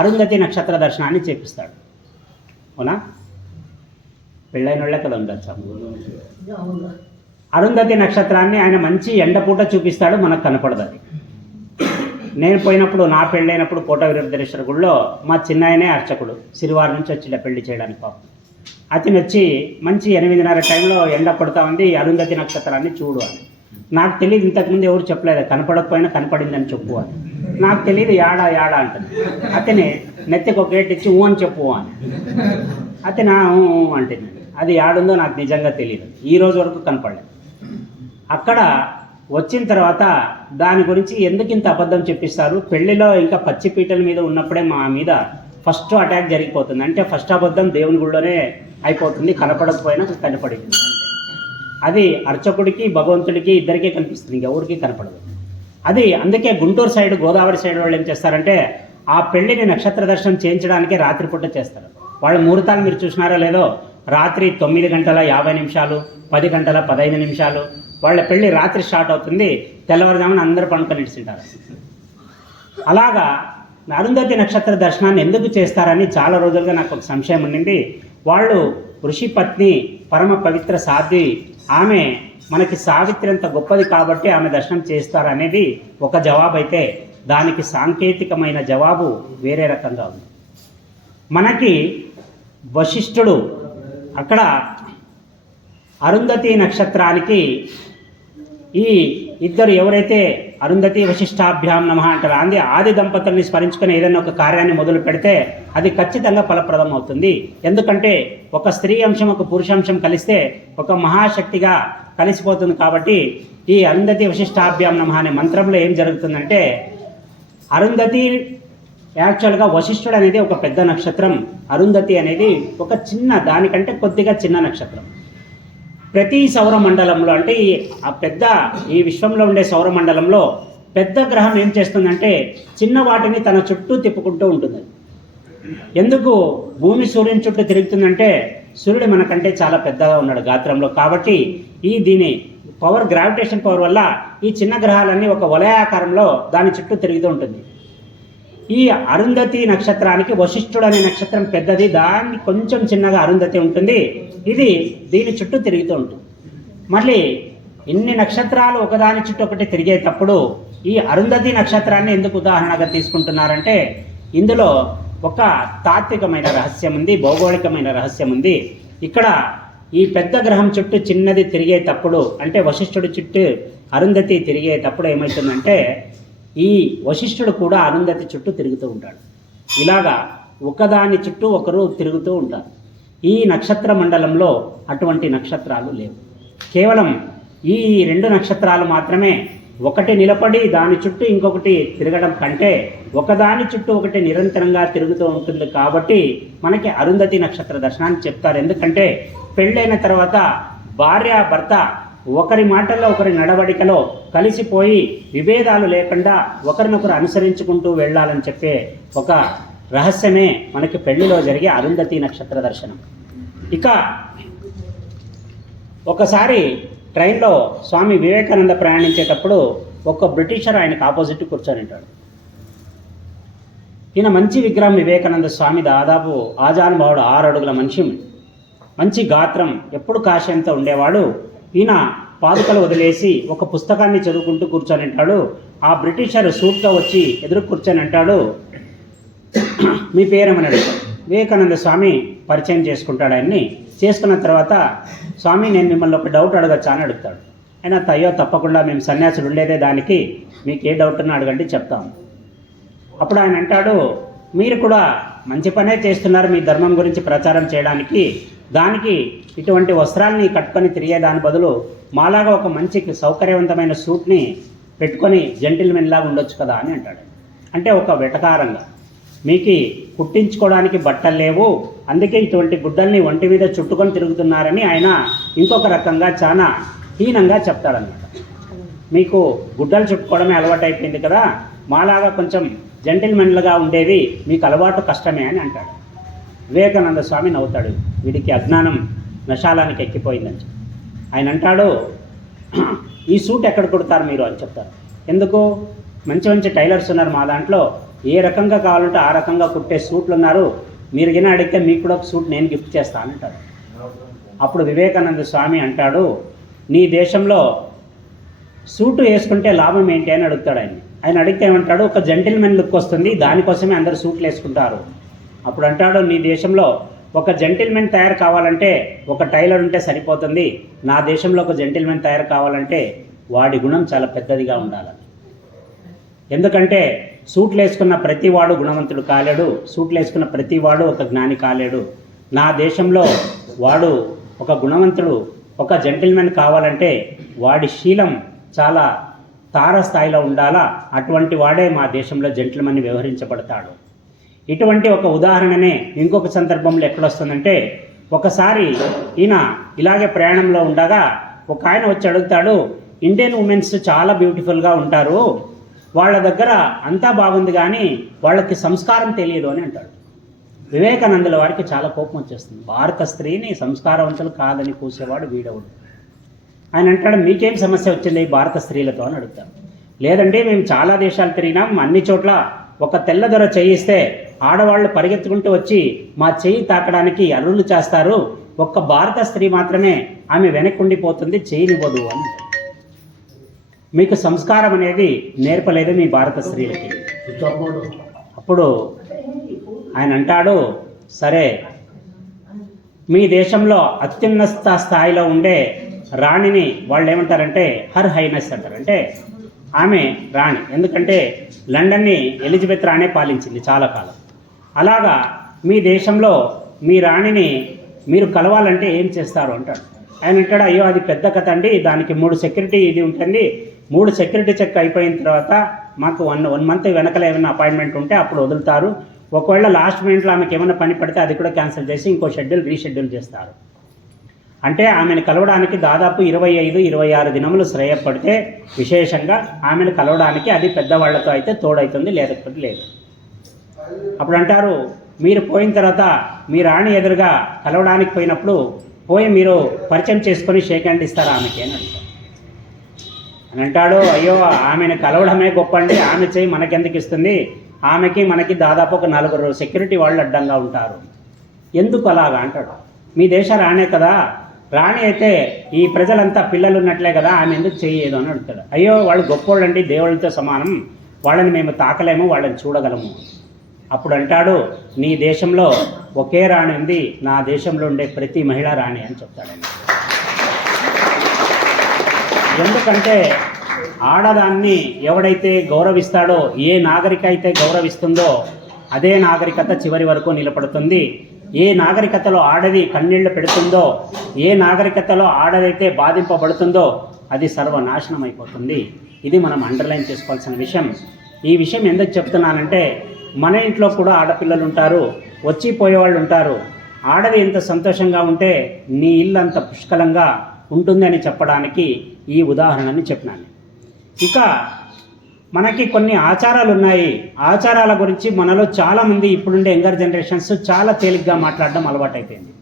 అరుంధతి నక్షత్ర దర్శనాన్ని చేపిస్తాడు. అవునా? పెళ్ళైన వాళ్ళే కదా ఉండొచ్చు. అరుంధతి నక్షత్రాన్ని ఆయన మంచి ఎండపూట చూపిస్తాడు, మనకు కనపడదు. అది నేను పోయినప్పుడు, నా పెళ్ళైనప్పుడు కోట వీరేశ్వర గుడిలో మా చిన్నాయనే అర్చకుడు, సిరివారి నుంచి వచ్చిండే పెళ్లి చేయడానికి. పాపం అతను వచ్చి మంచి 8:30 టైంలో ఎండ పడుతూ ఉంది, అరుంధతి నక్షత్రాన్ని చూడు అని. నాకు తెలియదు, ఇంతకుముందు ఎవరు చెప్పలేదు, కనపడకపోయినా కనపడిందని చెప్పు అని. నాకు తెలియదు యాడా అంటుంది. అతనే నెత్తికి ఒక ఏటు ఇచ్చి అని చెప్పు అని. అతను అంటుంది. అది యాడుందో నాకు నిజంగా తెలియదు, ఈ రోజు వరకు కనపడలేదు. అక్కడ వచ్చిన తర్వాత దాని గురించి ఎందుకు ఇంత అబద్ధం చెప్పిస్తారు, పెళ్లిలో ఇంకా పచ్చి పీటల మీద ఉన్నప్పుడే మా మీద ఫస్ట్ అటాక్ జరిగిపోతుంది, అంటే ఫస్ట్ అబద్ధం దేవుని గుడిలోనే అయిపోతుంది, కనపడకపోయినా కనపడింది. అది అర్చకుడికి భగవంతుడికి ఇద్దరికీ కనిపిస్తుంది, ఇంకెవరికి కనపడదు. అది అందుకే గుంటూరు సైడ్ గోదావరి సైడ్ వాళ్ళు ఏం చేస్తారంటే ఆ పెళ్లిని నక్షత్ర దర్శనం చేయించడానికి రాత్రిపూట చేస్తారు. వాళ్ళ ముహూర్తాలు మీరు చూసినారో లేదో, రాత్రి 9:50, 10:15 వాళ్ళ పెళ్లి రాత్రి స్టార్ట్ అవుతుంది, తెల్లవారుజామున అందరూ పనుకొని ఇడిచింటారు. అలాగా అరుంధతి నక్షత్ర దర్శనాన్ని ఎందుకు చేస్తారని చాలా రోజులుగా నాకు ఒక సంశయం ఉండింది. వాళ్ళు ఋషి పత్ని పరమ పవిత్ర సాధ్వి, ఆమె మనకి సావిత్రి అంత గొప్పది కాబట్టి ఆమె దర్శనం చేస్తారనేది ఒక జవాబు అయితే, దానికి సాంకేతికమైన జవాబు వేరే రకంగా ఉంది. మనకి వశిష్ఠుడు అక్కడ అరుంధతి నక్షత్రానికి ఈ ఇద్దరు ఎవరైతే అరుంధతి వశిష్ఠాభ్యాం నమః అంటారు, ఆది దంపతుల్ని స్మరించుకుని ఏదైనా ఒక కార్యాన్ని మొదలు పెడితే అది ఖచ్చితంగా ఫలప్రదం అవుతుంది. ఎందుకంటే ఒక స్త్రీ అంశం ఒక పురుషాంశం కలిస్తే ఒక మహాశక్తిగా కలిసిపోతుంది. కాబట్టి ఈ అరుంధతి వశిష్ఠాభ్యాం నమః అనే మంత్రంలో ఏం జరుగుతుందంటే, అరుంధతి యాక్చువల్గా వశిష్ఠుడు అనేది ఒక పెద్ద నక్షత్రం, అరుంధతి అనేది ఒక చిన్న దానికంటే కొద్దిగా చిన్న నక్షత్రం. ప్రతి సౌరమండలంలో అంటే ఈ విశ్వంలో ఉండే సౌరమండలంలో పెద్ద గ్రహం ఏం చేస్తుందంటే చిన్న వాటిని తన చుట్టూ తిప్పుకుంటూ ఉంటుంది. ఎందుకు భూమి సూర్యుని చుట్టూ తిరుగుతుందంటే సూర్యుడు మనకంటే చాలా పెద్దగా ఉన్నాడు గాత్రంలో, కాబట్టి దీని గ్రావిటేషన్ పవర్ వల్ల ఈ చిన్న గ్రహాలన్నీ ఒక వలయాకారంలో దాని చుట్టూ తిరుగుతూ ఉంటుంది. ఈ అరుంధతి నక్షత్రానికి వశిష్ఠుడు అనే నక్షత్రం పెద్దది, దాన్ని కొంచెం చిన్నగా అరుంధతి ఉంటుంది, ఇది దీని చుట్టూ తిరుగుతూ ఉంటుంది. మళ్ళీ ఇన్ని నక్షత్రాలు ఒకదాని చుట్టూ ఒకటి తిరిగేటప్పుడు ఈ అరుంధతి నక్షత్రాన్ని ఎందుకు ఉదాహరణగా తీసుకుంటున్నారంటే, ఇందులో ఒక తాత్వికమైన రహస్యం ఉంది, భౌగోళికమైన రహస్యం ఉంది. ఇక్కడ ఈ పెద్ద గ్రహం చుట్టూ చిన్నది తిరిగేటప్పుడు, అంటే వశిష్ఠుడి చుట్టూ అరుంధతి తిరిగేటప్పుడు ఏమవుతుందంటే ఈ వశిష్ఠుడు కూడా అరుంధతి చుట్టూ తిరుగుతూ ఉంటాడు. ఇలాగా ఒకదాని చుట్టూ ఒకరు తిరుగుతూ ఉంటారు. ఈ నక్షత్ర మండలంలో అటువంటి నక్షత్రాలు లేవు. కేవలం ఈ 2 నక్షత్రాలు మాత్రమే ఒకటి నిలబడి దాని చుట్టూ ఇంకొకటి తిరగడం కంటే ఒకదాని చుట్టూ ఒకటి నిరంతరంగా తిరుగుతూ ఉంటుంది. కాబట్టి మనకి అరుంధతి నక్షత్ర దర్శనాన్ని చెప్తారు. ఎందుకంటే పెళ్ళైన తర్వాత భార్య భర్త ఒకరి మాటల్లో ఒకరి నడవడికలో కలిసిపోయి విభేదాలు లేకుండా ఒకరినొకరు అనుసరించుకుంటూ వెళ్ళాలని చెప్పే ఒక రహస్యమే మనకి పెళ్లిలో జరిగే అరుంధతి నక్షత్ర దర్శనం. ఇక ఒకసారి ట్రైన్లో స్వామి వివేకానంద ప్రయాణించేటప్పుడు ఒక బ్రిటిషర్ ఆయనకు ఆపోజిట్ కూర్చొని ఉంటాడు. ఈయన మంచి విగ్రహం వివేకానంద స్వామి, దాదాపు ఆజానుభావుడు 6 అడుగుల మనిషి, మంచి గాత్రం, ఎప్పుడు కాషాయంతో ఉండేవాడు. ఈయన పాదుకలు వదిలేసి ఒక పుస్తకాన్ని చదువుకుంటూ కూర్చొని అంటాడు. ఆ బ్రిటిషర్ సూట్గా వచ్చి ఎదురు కూర్చొని అంటాడు, మీ పేరేమని అడుగుతాడు. వివేకానంద స్వామి పరిచయం చేసుకుంటాడు ఆయన్ని. చేసుకున్న తర్వాత, స్వామి నేను మిమ్మల్ని ఒక డౌట్ అడగచ్చా అని అడుగుతాడు. ఆయన అయ్యో తప్పకుండా, మేము సన్యాసులు ఉండేదే దానికి, మీకు ఏ డౌట్ ఉన్నా అడగండి చెప్తాము. అప్పుడు ఆయన అంటాడు, మీరు కూడా మంచి పనే చేస్తున్నారు మీ ధర్మం గురించి ప్రచారం చేయడానికి, దానికి ఇటువంటి వస్త్రాలని కట్టుకొని తిరిగే దాని బదులు మాలాగా ఒక మంచి సౌకర్యవంతమైన సూట్ని పెట్టుకొని జెంటిల్మెన్ లాగా ఉండొచ్చు కదా అని అంటాడు. అంటే ఒక వెటకారంగా, మీకు కుట్టించుకోవడానికి బట్టలు లేవు, అందుకే ఇటువంటి గుడ్డల్ని ఒంటి మీద చుట్టుకొని తిరుగుతున్నారని ఆయన ఇంకొక రకంగా చాలా హీనంగా చెప్తాడనమాట. మీకు గుడ్డలు చుట్టుకోవడమే అలవాటు అయిపోయింది కదా, మాలాగా కొంచెం జెంటిల్మెన్లుగా ఉండేది మీకు అలవాటు కష్టమే అని అంటాడు. వివేకానంద స్వామి నవ్వుతాడు, వీడికి అజ్ఞానం నశాలానికి ఎక్కిపోయిందని చెప్పి. ఆయన అంటాడు, ఈ సూట్ ఎక్కడ కుడతారు మీరు అని చెప్తారు. ఎందుకు, మంచి మంచి టైలర్స్ ఉన్నారు మా దాంట్లో, ఏ రకంగా కావాలంటే ఆ రకంగా కుట్టే సూట్లు ఉన్నారు, మీరు గిన అడిగితే మీకు కూడా ఒక సూట్ నేను గిఫ్ట్ చేస్తాను అంటారు. అప్పుడు వివేకానంద స్వామి అంటాడు, నీ దేశంలో సూటు వేసుకుంటే లాభం ఏంటి అని అడుగుతాడు ఆయన. ఆయన అడిగితే ఏమంటాడు, ఒక జెంటిల్మెన్ లుక్ వస్తుంది, దానికోసమే అందరు సూట్లు వేసుకుంటారు. అప్పుడు అంటాడు, నీ దేశంలో ఒక జెంటిల్మెన్ తయారు కావాలంటే ఒక టైలర్ ఉంటే సరిపోతుంది, నా దేశంలో ఒక జెంటిల్మెన్ తయారు కావాలంటే వాడి గుణం చాలా పెద్దదిగా ఉండాలి. ఎందుకంటే సూట్లు వేసుకున్న ప్రతివాడు గుణవంతుడు కాలేడు, సూట్లు వేసుకున్న ప్రతివాడు ఒక జ్ఞాని కాలేడు. నా దేశంలో వాడు ఒక గుణవంతుడు, ఒక జెంటిల్మెన్ కావాలంటే వాడి శీలం చాలా తారస్థాయిలో ఉండాలా, అటువంటి వాడే మా దేశంలో జెంటిల్మెన్ వ్యవహరించబడతాడు. ఇటువంటి ఒక ఉదాహరణనే ఇంకొక సందర్భంలో ఎక్కడొస్తుందంటే, ఒకసారి ఈయన ఇలాగే ప్రయాణంలో ఉండగా ఒక ఆయన వచ్చి అడుగుతాడు, ఇండియన్ ఉమెన్స్ చాలా బ్యూటిఫుల్గా ఉంటారు, వాళ్ళ దగ్గర అంతా బాగుంది కానీ వాళ్ళకి సంస్కారం తెలియదు అని అంటాడు. వివేకానందుల వారికి చాలా కోపం వచ్చేస్తుంది. భారత స్త్రీని సంస్కారవంతులు కాదని కూసేవాడు వీడవుడు. ఆయన అంటాడు, మీకేం సమస్య వచ్చింది భారత స్త్రీలతో అని అడుగుతారు. లేదంటే మేము చాలా దేశాలు తిరిగినాం, అన్ని చోట్ల ఒక తెల్లదొర చేయిస్తే ఆడవాళ్ళు పరిగెత్తుకుంటూ వచ్చి మా చెయ్యి తాకడానికి అరువులు చేస్తారు, ఒక్క భారత స్త్రీ మాత్రమే ఆమె వెనక్కుండిపోతుంది, చేయనివ్వదు అని. మీకు సంస్కారం అనేది నేర్పలేదు మీ భారత స్త్రీలకి. అప్పుడు ఆయన అంటాడు, సరే మీ దేశంలో అత్యున్నత స్థాయిలో ఉండే రాణిని వాళ్ళు ఏమంటారంటే హర్ హైనెస్ అంటారు, అంటే ఆమె రాణి. ఎందుకంటే లండన్ని ఎలిజబెత్ రాణే పాలించింది చాలా కాలం. అలాగా మీ దేశంలో మీ రాణిని మీరు కలవాలంటే ఏం చేస్తారు అంటాడు. ఆయన అంటాడు, అయ్యో అది పెద్ద కథ అండి, దానికి 3 సెక్యూరిటీ ఇది ఉంటుంది, 3 సెక్యూరిటీ చెక్ అయిపోయిన తర్వాత మాకు వన్ మంత్ వెనకల ఏమైనా అపాయింట్మెంట్ ఉంటే అప్పుడు వదులుతారు, ఒకవేళ లాస్ట్ మినిట్లో ఆమెకి ఏమైనా పని పడితే అది కూడా క్యాన్సిల్ చేసి ఇంకో రీషెడ్యూల్ చేస్తారు. అంటే ఆమెను కలవడానికి దాదాపు 25-26 దినములు శ్రేయపడితే విశేషంగా ఆమెను కలవడానికి అది పెద్దవాళ్లతో అయితే తోడవుతుంది, లేకపోతే లేదు. అప్పుడు అంటారు, మీరు పోయిన తర్వాత మీ రాణి ఎదురుగా కలవడానికి పోయినప్పుడు పోయి మీరు పరిచయం చేసుకొని షేక్ హ్యాండ్ ఇస్తారా ఆమెకి అని అంటారు. అని అంటాడు, అయ్యో ఆమెను కలవడమే గొప్ప అండి, ఆమె చేయి మనకెందుకు ఇస్తుంది, ఆమెకి మనకి దాదాపు ఒక 4 సెక్యూరిటీ వాళ్ళు అడ్డంగా ఉంటారు, ఎందుకు అలాగా అంటాడు. మీ దేశ రాణే కదా, రాణి అయితే ఈ ప్రజలంతా పిల్లలు ఉన్నట్లే కదా, ఆమె ఎందుకు చేయలేదు అని అడుగుతాడు. అయ్యో వాళ్ళు గొప్పోళ్ళండి, దేవుళ్ళతో సమానం, వాళ్ళని మేము తాకలేము, వాళ్ళని చూడగలము. అప్పుడు అంటాడు, నీ దేశంలో ఒకే రాణి ఉంది, నా దేశంలో ఉండే ప్రతి మహిళ రాణి అని చెప్తాడండి. ఎందుకంటే ఆడదాన్ని ఎవడైతే గౌరవిస్తాడో, ఏ నాగరిక అయితే గౌరవిస్తుందో అదే నాగరికత చివరి వరకు నిలబడుతుంది. ఏ నాగరికతలో ఆడది కన్నీళ్లు పెడుతుందో, ఏ నాగరికతలో ఆడదైతే బాధింపబడుతుందో అది సర్వనాశనం అయిపోతుంది. ఇది మనం అండర్లైన్ చేసుకోవాల్సిన విషయం. ఈ విషయం ఎందుకు చెప్తున్నానంటే, మన ఇంట్లో కూడా ఆడపిల్లలు ఉంటారు, వచ్చి పోయేవాళ్ళు ఉంటారు. ఆడది ఎంత సంతోషంగా ఉంటే నీ ఇల్లు అంత పుష్కలంగా ఉంటుందని చెప్పడానికి ఈ ఉదాహరణని చెప్పినాను. ఇక మనకి కొన్ని ఆచారాలు ఉన్నాయి. ఆచారాల గురించి మనలో చాలామంది ఇప్పుడుండే యంగర్ జనరేషన్స్ చాలా తేలిగ్గా మాట్లాడడం అలవాటైపోయింది.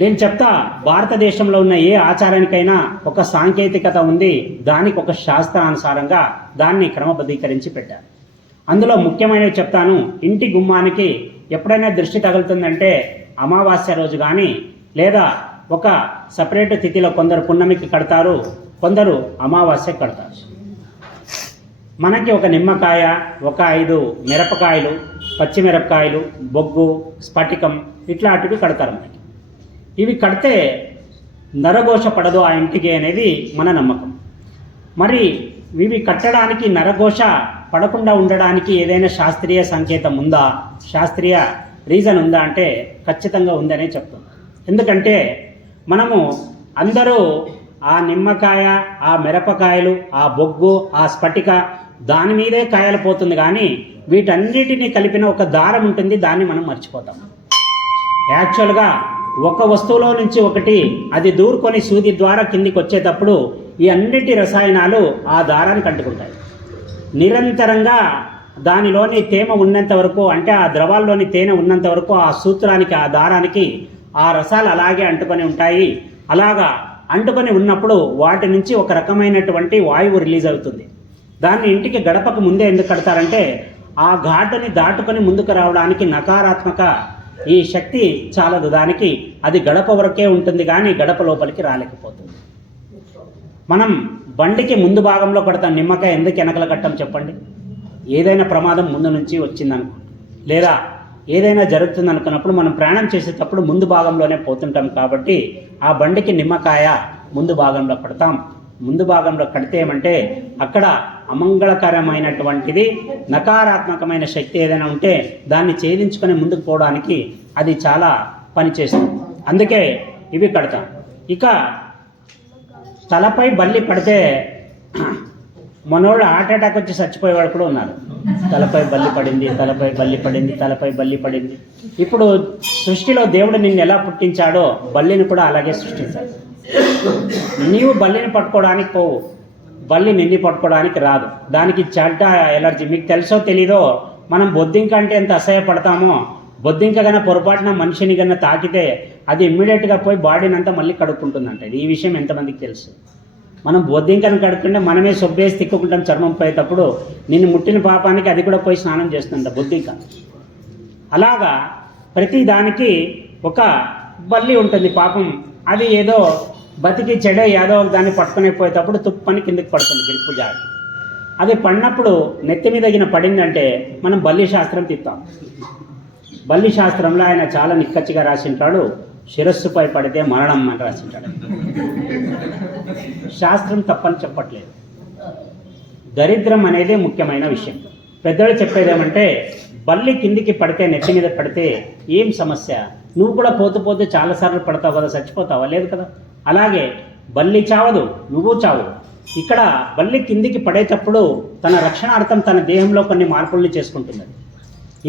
నేను చెప్తా, భారతదేశంలో ఉన్న ఏ ఆచారానికైనా ఒక సాంకేతికత ఉంది, దానికి ఒక శాస్త్రానుసారంగా దాన్ని క్రమబద్ధీకరించి పెట్టారు. అందులో ముఖ్యమైనవి చెప్తాను. ఇంటి గుమ్మానికి ఎప్పుడైనా దృష్టి తగులుతుందంటే అమావాస్య రోజు కానీ, లేదా ఒక సపరేట్ తిథిలో కొందరు పున్నమికి కడతారు, కొందరు అమావాస్య కడతారు. మనకి ఒక నిమ్మకాయ, ఒక 5 మిరపకాయలు, పచ్చిమిరపకాయలు, బొగ్గు, స్ఫటికం ఇట్లాంటివి కడతారు మనకి. ఇవి కడితే నరఘోష పడదు ఆ ఇంటికి అనేది మన నమ్మకం. మరి ఇవి కట్టడానికి, నరఘోష పడకుండా ఉండడానికి ఏదైనా శాస్త్రీయ సంకేతం ఉందా, శాస్త్రీయ రీజన్ ఉందా అంటే ఖచ్చితంగా ఉందనే చెప్తాం. ఎందుకంటే మనము అందరూ ఆ నిమ్మకాయ, ఆ మిరపకాయలు, ఆ బొగ్గు, ఆ స్ఫటిక దాని మీదే కాయలు పోతుంది, కానీ వీటన్నిటినీ కలిపిన ఒక దారం ఉంటుంది, దాన్ని మనం మర్చిపోతాం. యాక్చువల్గా ఒక వస్తువులో నుంచి ఒకటి అది దూరుకొని సూది ద్వారా కిందికి వచ్చేటప్పుడు ఈ అన్నిటి రసాయనాలు ఆ దారానికి అంటుకుంటాయి. నిరంతరంగా దానిలోని తేమ ఉన్నంత వరకు, అంటే ఆ ద్రవాల్లోని తేనె ఉన్నంత వరకు ఆ సూత్రానికి, ఆ దారానికి ఆ రసాలు అలాగే అంటుకొని ఉంటాయి. అలాగా అంటుకొని ఉన్నప్పుడు వాటి నుంచి ఒక రకమైనటువంటి వాయువు రిలీజ్ అవుతుంది. దాన్ని ఇంటికి గడపకు ముందే ఎందుకు కడతారంటే ఆ ఘాటుని దాటుకొని ముందుకు రావడానికి నకారాత్మక ఈ శక్తి చాలదు దానికి, అది గడప వరకే ఉంటుంది కానీ గడప లోపలికి రాలేకపోతుంది. మనం బండికి ముందు భాగంలో కడతాం, నిమ్మకాయ ఎందుకు వెనకల కట్టం చెప్పండి? ఏదైనా ప్రమాదం ముందు నుంచి వచ్చిందనుకో, లేదా ఏదైనా జరుగుతుంది అనుకున్నప్పుడు మనం ప్రయాణం చేసేటప్పుడు ముందు భాగంలోనే పోతుంటాం కాబట్టి ఆ బండికి నిమ్మకాయ ముందు భాగంలో కడతాం. ముందు భాగంలో కడితే ఏమంటే అక్కడ అమంగళకరమైనటువంటిది నకారాత్మకమైన శక్తి ఏదైనా ఉంటే దాన్ని ఛేదించుకొని ముందుకు పోవడానికి అది చాలా పనిచేస్తుంది. అందుకే ఇవి కడతాం. ఇక తలపై బల్లి పడితే మనోళ్ళు హార్ట్ అటాక్ వచ్చి చచ్చిపోయేవాడు కూడా ఉన్నారు. తలపై బల్లి పడింది, తలపై బల్లి పడింది, తలపై బల్లి పడింది. ఇప్పుడు సృష్టిలో దేవుడు నిన్ను ఎలా పుట్టించాడో బల్లిని కూడా అలాగే సృష్టించాడు. నీవు బల్లిని పట్టుకోవడానికి పోవు, బల్లి నిన్ను పట్టుకోవడానికి రాదు. దానికి చెడ్డ ఎలర్జీ. మీకు తెలుసో తెలీదో, మనం బొద్దింక అంటే ఎంత అసహ్యపడతామో, బొద్దింక కన్నా పొరపాటున మనిషిని కన్నా తాకితే అది ఇమ్మీడియట్గా పోయి బాడీని అంతా మళ్ళీ కడుక్కుంటుందంట. ఈ విషయం ఎంతమందికి తెలుసు? మనం బొద్దింకను కడుక్కుంటే మనమే సొబ్బేసి తిక్కుకుంటాం చర్మం పోయేటప్పుడు. నిన్ను ముట్టిన పాపానికి అది కూడా పోయి స్నానం చేస్తుంట బొద్దింక. అలాగా ప్రతి దానికి ఒక బల్లి ఉంటుంది పాపం. అది ఏదో బతికి చెడే ఏదో దాన్ని పట్టుకునే పోయేటప్పుడు తుప్పని కిందకి పడుతుంది గిరుపు జాడ. అది పడినప్పుడు నెత్తి మీద తగిన పడిందంటే మనం బల్లి శాస్త్రం తిప్పాం. బల్లి శాస్త్రంలో ఆయన చాలా నిక్కచ్చిగా రాసింటాడు, శిరస్సుపై పడితే మరణం అని రాసింటాడు. శాస్త్రం తప్పని చెప్పట్లేదు. దరిద్రం అనేది ముఖ్యమైన విషయం. పెద్దలు చెప్పేదేమంటే బల్లి కిందికి పడితే, నెత్తి మీద పడితే ఏం సమస్య? నువ్వు కూడా పోతూ పోతే చాలాసార్లు పడతావు కదా, చచ్చిపోతావా? లేదు కదా. అలాగే బల్లి చావదు, నువ్వు చావు. ఇక్కడ బల్లి కిందికి పడేటప్పుడు తన రక్షణార్థం తన దేహంలో కొన్ని మార్పుల్ని చేసుకుంటుంది.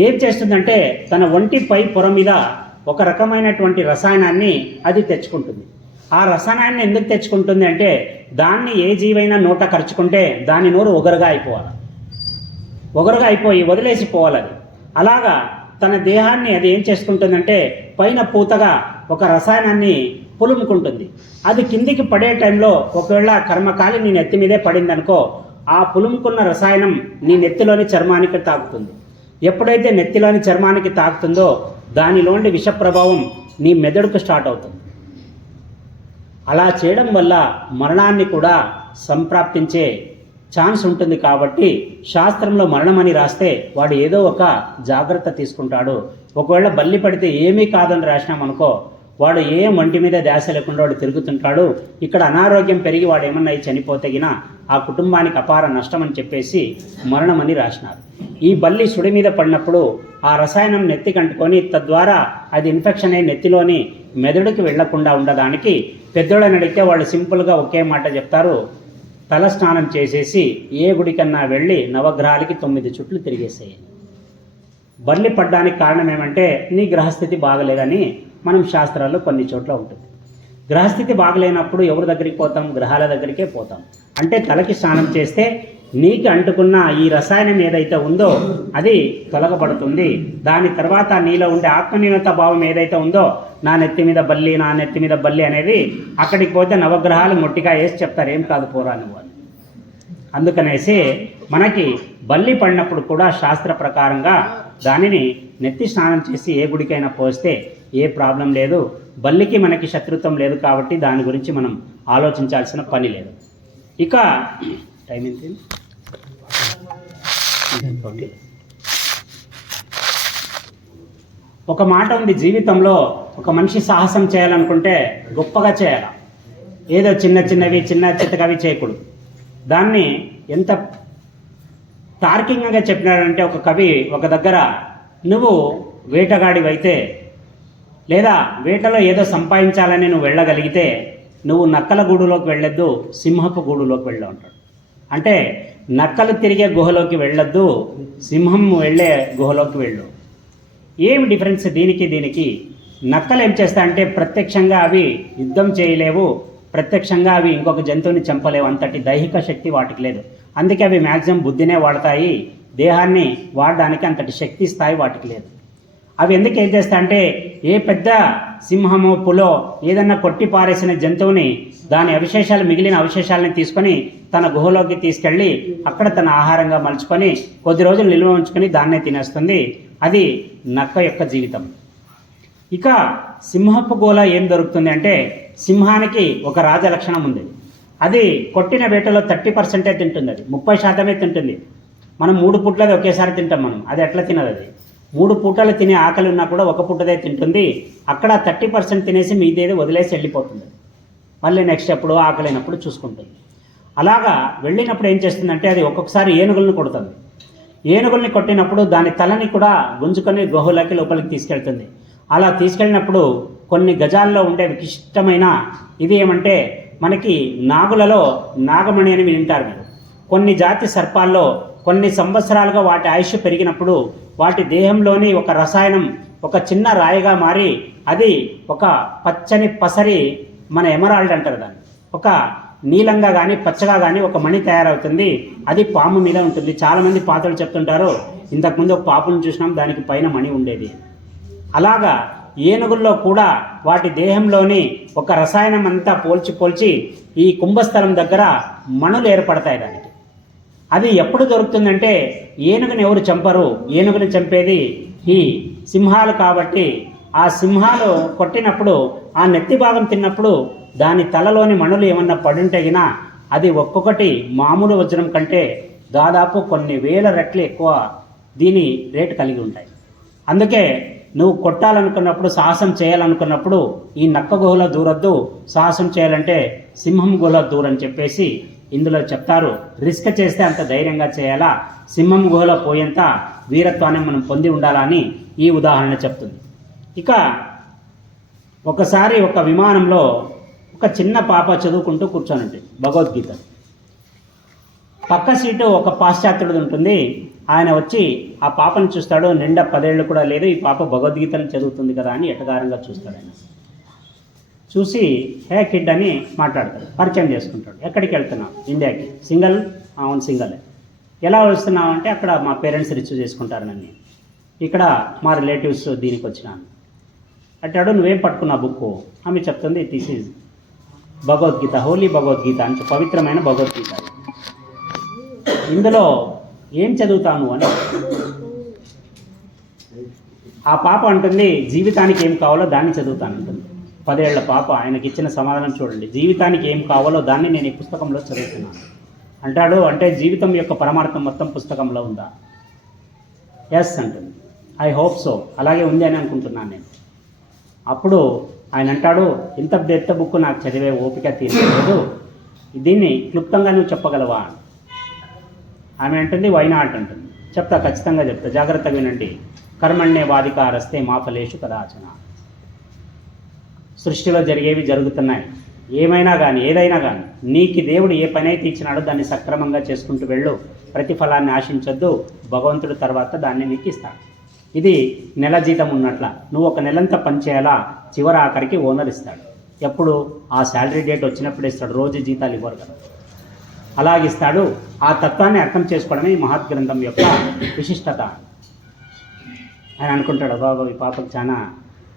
ఏం చేస్తుందంటే తన ఒంటి పై పొర మీద ఒక రకమైనటువంటి రసాయనాన్ని అది తెచ్చుకుంటుంది. ఆ రసాయనాన్ని ఎందుకు తెచ్చుకుంటుంది అంటే దాన్ని ఏ జీవైనా నోట ఖర్చుకుంటే దాని నోరు ఒగరుగా అయిపోవాలి, ఒగరుగా అయిపోయి వదిలేసి పోవాలి. అది అలాగా తన దేహాన్ని అది ఏం చేసుకుంటుందంటే పైన పూతగా ఒక రసాయనాన్ని పులుముకుంటుంది. అది కిందికి పడే టైంలో ఒకవేళ కర్మకాలి నీ నెత్తి మీదే పడింది అనుకో, ఆ పులుముకున్న రసాయనం నీ నెత్తిలోని చర్మానికి తాకుతుంది. ఎప్పుడైతే నెత్తిలోని చర్మానికి తాకుతుందో దానిలోని విష ప్రభావం నీ మెదడుకు స్టార్ట్ అవుతుంది. అలా చేయడం వల్ల మరణాన్ని కూడా సంప్రాప్తించే ఛాన్స్ ఉంటుంది. కాబట్టి శాస్త్రంలో మరణం అని రాస్తే వాడు ఏదో ఒక జాగ్రత్త తీసుకుంటాడు. ఒకవేళ బల్లి పడితే ఏమీ కాదని రాసినామనుకో, వాడు ఏం ఒంటి మీద ధ్యాస లేకుండా వాడు తిరుగుతుంటాడు. ఇక్కడ అనారోగ్యం పెరిగి వాడు ఏమన్నా చనిపోతే గిన ఆ కుటుంబానికి అపార నష్టం అని చెప్పేసి మరణం అని రాసినారు. ఈ బల్లి సుడి మీద పడినప్పుడు ఆ రసాయనం నెత్తికి అంటుకొని తద్వారా అది ఇన్ఫెక్షన్ అయి నెత్తిలోని మెదడుకి వెళ్లకుండా ఉండడానికి పెద్దోళ్ళని అడిగితే వాళ్ళు సింపుల్గా ఒకే మాట చెప్తారు, తల స్నానం చేసేసి ఏ గుడికన్నా వెళ్ళి నవగ్రహాలకి 9 చుట్లు తిరిగేసేయాలి. బల్లి పడ్డానికి కారణం ఏమంటే నీ గ్రహస్థితి బాగలేదని మనం శాస్త్రాల్లో కొన్ని చోట్ల ఉంటుంది. గ్రహస్థితి బాగలేనప్పుడు ఎవరి దగ్గరికి పోతాం? గ్రహాల దగ్గరికే పోతాం. అంటే తలకి స్నానం చేస్తే నీకు అంటుకున్న ఈ రసాయనం ఏదైతే ఉందో అది తొలగబడుతుంది. దాని తర్వాత నీలో ఉండే ఆత్మన్యూనత భావం ఏదైతే ఉందో, నా నెత్తి మీద బల్లి, నా నెత్తి మీద బల్లి అనేది అక్కడికి పోతే నవగ్రహాలు మొట్టిగా వేసి చెప్తారు, ఏం కాదు పోరా నువ్వు అని. అందుకనేసి మనకి బల్లి పడినప్పుడు కూడా శాస్త్ర ప్రకారంగా దానిని నెత్తి స్నానం చేసి ఏ గుడికైనా పోస్తే ఏ ప్రాబ్లం లేదు. బల్లికి మనకి శత్రుత్వం లేదు కాబట్టి దాని గురించి మనం ఆలోచించాల్సిన పని లేదు. ఇక టైం ఎంత? ఒక మాట ఉంది, జీవితంలో ఒక మనిషి సాహసం చేయాలనుకుంటే గొప్పగా చేయాలి. ఏదో చిన్న చిత్తకవి చేయకూడదు. దాన్ని ఎంత తార్కికంగా చెప్పినాడంటే ఒక కవి ఒక దగ్గర, నువ్వు వేటగాడివైతే లేదా వేటలో ఏదో సంపాదించాలని నువ్వు వెళ్ళగలిగితే నువ్వు నక్కల గూడులోకి వెళ్ళొద్దు, సింహపు గూడులోకి వెళ్ళు అంటాడు. అంటే నక్కలు తిరిగే గుహలోకి వెళ్ళొద్దు, సింహం వెళ్ళే గుహలోకి వెళ్ళు. ఏమి డిఫరెన్స్ దీనికి? నక్కలు ఏం చేస్తా అంటే ప్రత్యక్షంగా అవి యుద్ధం చేయలేవు, ప్రత్యక్షంగా అవి ఇంకొక జంతువుని చంపలేవు, అంతటి దైహిక శక్తి వాటికి లేదు. అందుకే అవి మ్యాక్సిమం బుద్ధినే వాడతాయి, దేహాన్ని వాడడానికి అంతటి శక్తి స్థాయి వాటికి లేదు. అవి ఎందుకు ఏం చేస్తాయంటే ఏ పెద్ద సింహమో పులో ఏదన్నా కొట్టి పారేసిన జంతువుని దాని అవశేషాలు, మిగిలిన అవశేషాలని తీసుకొని తన గుహలోకి తీసుకెళ్ళి అక్కడ తన ఆహారంగా మలుచుకొని కొద్ది రోజులు నిల్వ ఉంచుకొని దాన్నే తినేస్తుంది. అది నక్క యొక్క జీవితం. ఇక సింహపు గోల ఏం దొరుకుతుంది అంటే, సింహానికి ఒక రాజలక్షణం ఉంది. అది కొట్టిన వేటలో 30% తింటుంది, అది 30% తింటుంది. మనం 3 పూట్లది ఒకేసారి తింటాం మనం, అది ఎట్లా తినదు. అది 3 పూటలు తినే ఆకలి ఉన్నా కూడా ఒక పూటదే తింటుంది. అక్కడ 30% తినేసి మీదేది వదిలేసి వెళ్ళిపోతుంది. మళ్ళీ నెక్స్ట్ ఎప్పుడు ఆకలినప్పుడు చూసుకుంటుంది. అలాగా వెళ్ళినప్పుడు ఏం చేస్తుందంటే అది ఒక్కొక్కసారి ఏనుగులను కొడుతుంది. ఏనుగుల్ని కొట్టినప్పుడు దాని తలని కూడా గుంజుకొని గుహలోకి లోపలికి తీసుకెళ్తుంది. అలా తీసుకెళ్ళినప్పుడు కొన్ని గజాల్లో ఉండే విశిష్టమైన ఇది ఏమంటే మనకి నాగులలో నాగమణి అని వింటారు మీరు. కొన్ని జాతి సర్పాల్లో కొన్ని సంవత్సరాలుగా వాటి ఆయుష్ పెరిగినప్పుడు వాటి దేహంలోని ఒక రసాయనం ఒక చిన్న రాయిగా మారి అది ఒక పచ్చని పసరి మన ఎమరాల్డ్ అంటారు దాన్ని, ఒక నీలంగా కానీ పచ్చగా కానీ ఒక మణి తయారవుతుంది. అది పాము మీద ఉంటుంది. చాలామంది పాత్రలు చెప్తుంటారు ఇంతకుముందు ఒక పాపును చూసినాం దానికి పైన మణి ఉండేది. అలాగా ఏనుగుల్లో కూడా వాటి దేహంలోని ఒక రసాయనం అంతా పోల్చి ఈ కుంభస్థలం దగ్గర మణులు ఏర్పడతాయి దానికి. అది ఎప్పుడు దొరుకుతుందంటే ఏనుగుని ఎవరు చంపరు, ఏనుగుని చంపేది ఈ సింహాలు కాబట్టి ఆ సింహాలు కొట్టినప్పుడు ఆ నెత్తి భాగం తిన్నప్పుడు దాని తలలోని మణులు ఏమన్నా పడుంటేగిన అది ఒక్కొక్కటి మామూలు వజ్రం కంటే దాదాపు కొన్ని వేల రెట్లు ఎక్కువ దీని రేటు కలిగి ఉంటాయి. అందుకే నువ్వు కొట్టాలనుకున్నప్పుడు సాహసం చేయాలనుకున్నప్పుడు ఈ నక్క గుహలో దూరొద్దు, సాహసం చేయాలంటే సింహం గుహలో దూరని చెప్పేసి ఇందులో చెప్తారు. రిస్క్ చేస్తే అంత ధైర్యంగా చేయాలా, సింహం గుహలో పోయేంత వీరత్వాన్ని మనం పొంది ఉండాలా అని ఈ ఉదాహరణ చెప్తుంది. ఇక ఒకసారి ఒక విమానంలో ఒక చిన్న పాప చదువుకుంటూ కూర్చొని ఉంటుంది భగవద్గీత. పక్క సీటు ఒక పాశ్చాత్యుడు ఉంటుంది. ఆయన వచ్చి ఆ పాపను చూస్తాడు. నిండా 10 ఏళ్ళు కూడా లేదు, ఈ పాప భగవద్గీతను చదువుతుంది కదా అని ఎటగారంగా చూస్తాడు. ఆయన చూసి హే కిడ్ అని మాట్లాడతాడు, పరిచయం చేసుకుంటాడు. ఎక్కడికి వెళ్తున్నావు? ఇండియాకి. సింగల్? అవును సింగల్. ఎలా వస్తున్నావు అంటే అక్కడ మా పేరెంట్స్ రిసీవ్ చేసుకుంటారు నన్ను, ఇక్కడ మా రిలేటివ్స్ దీనికి వచ్చినాను అంటాడు. నువ్వేం పట్టుకున్నావు బుక్? ఆమె చెప్తుంది దిస్ ఈజ్ భగవద్గీత, హోలీ భగవద్గీత అని, పవిత్రమైన భగవద్గీత. ఇందులో ఏం చదువుతాను అని ఆ పాప అంటుంది జీవితానికి ఏం కావాలో దాన్ని చదువుతాను అంటుంది. 10 ఏళ్ల పాప. ఆయనకి ఇచ్చిన సమాధానం చూడండి, జీవితానికి ఏం కావాలో దాన్ని నేను ఈ పుస్తకంలో చదువుతున్నాను అంటాడు. అంటే జీవితం యొక్క పరమార్థం మొత్తం పుస్తకంలో ఉందా? ఎస్ అంటుంది. ఐ హోప్ సో, అలాగే ఉంది అని అనుకుంటున్నాను నేను. అప్పుడు ఆయన అంటాడు ఇంత పెద్ద బుక్ నాకు చదివే ఓపిక తీరలేదు, దీన్ని క్లుప్తంగా నువ్వు చెప్పగలవా? ఆమె అంటుంది వై నాట్ అంటుంది. చెప్తా, ఖచ్చితంగా చెప్తా, జాగ్రత్తగా వినండి. కర్మణ్యే వాధికారస్తే మా ఫలేషు కదాచన. సృష్టిలో జరిగేవి జరుగుతున్నాయి. ఏమైనా కానీ ఏదైనా కానీ నీకు దేవుడు ఏ పని అయితే ఇచ్చినాడో దాన్ని సక్రమంగా చేసుకుంటూ వెళ్ళు, ప్రతిఫలాన్ని ఆశించొద్దు, భగవంతుడు తర్వాత దాన్ని నీకు ఇస్తాడు. ఇది నెల జీతం ఉన్నట్ల, నువ్వు ఒక నెలంతా పనిచేయాలా, చివరి ఆఖరికి ఓనర్ ఇస్తాడు. ఎప్పుడు? ఆ శాలరీ డేట్ వచ్చినప్పుడు ఇస్తాడు, రోజు జీతాలు ఇవ్వరు కదా, అలాగిస్తాడు. ఆ తత్వాన్ని అర్థం చేసుకోవడమే ఈ మహత్ గ్రంథం యొక్క విశిష్టత. ఆయన అనుకుంటాడు బాబు ఈ పాపకు చాలా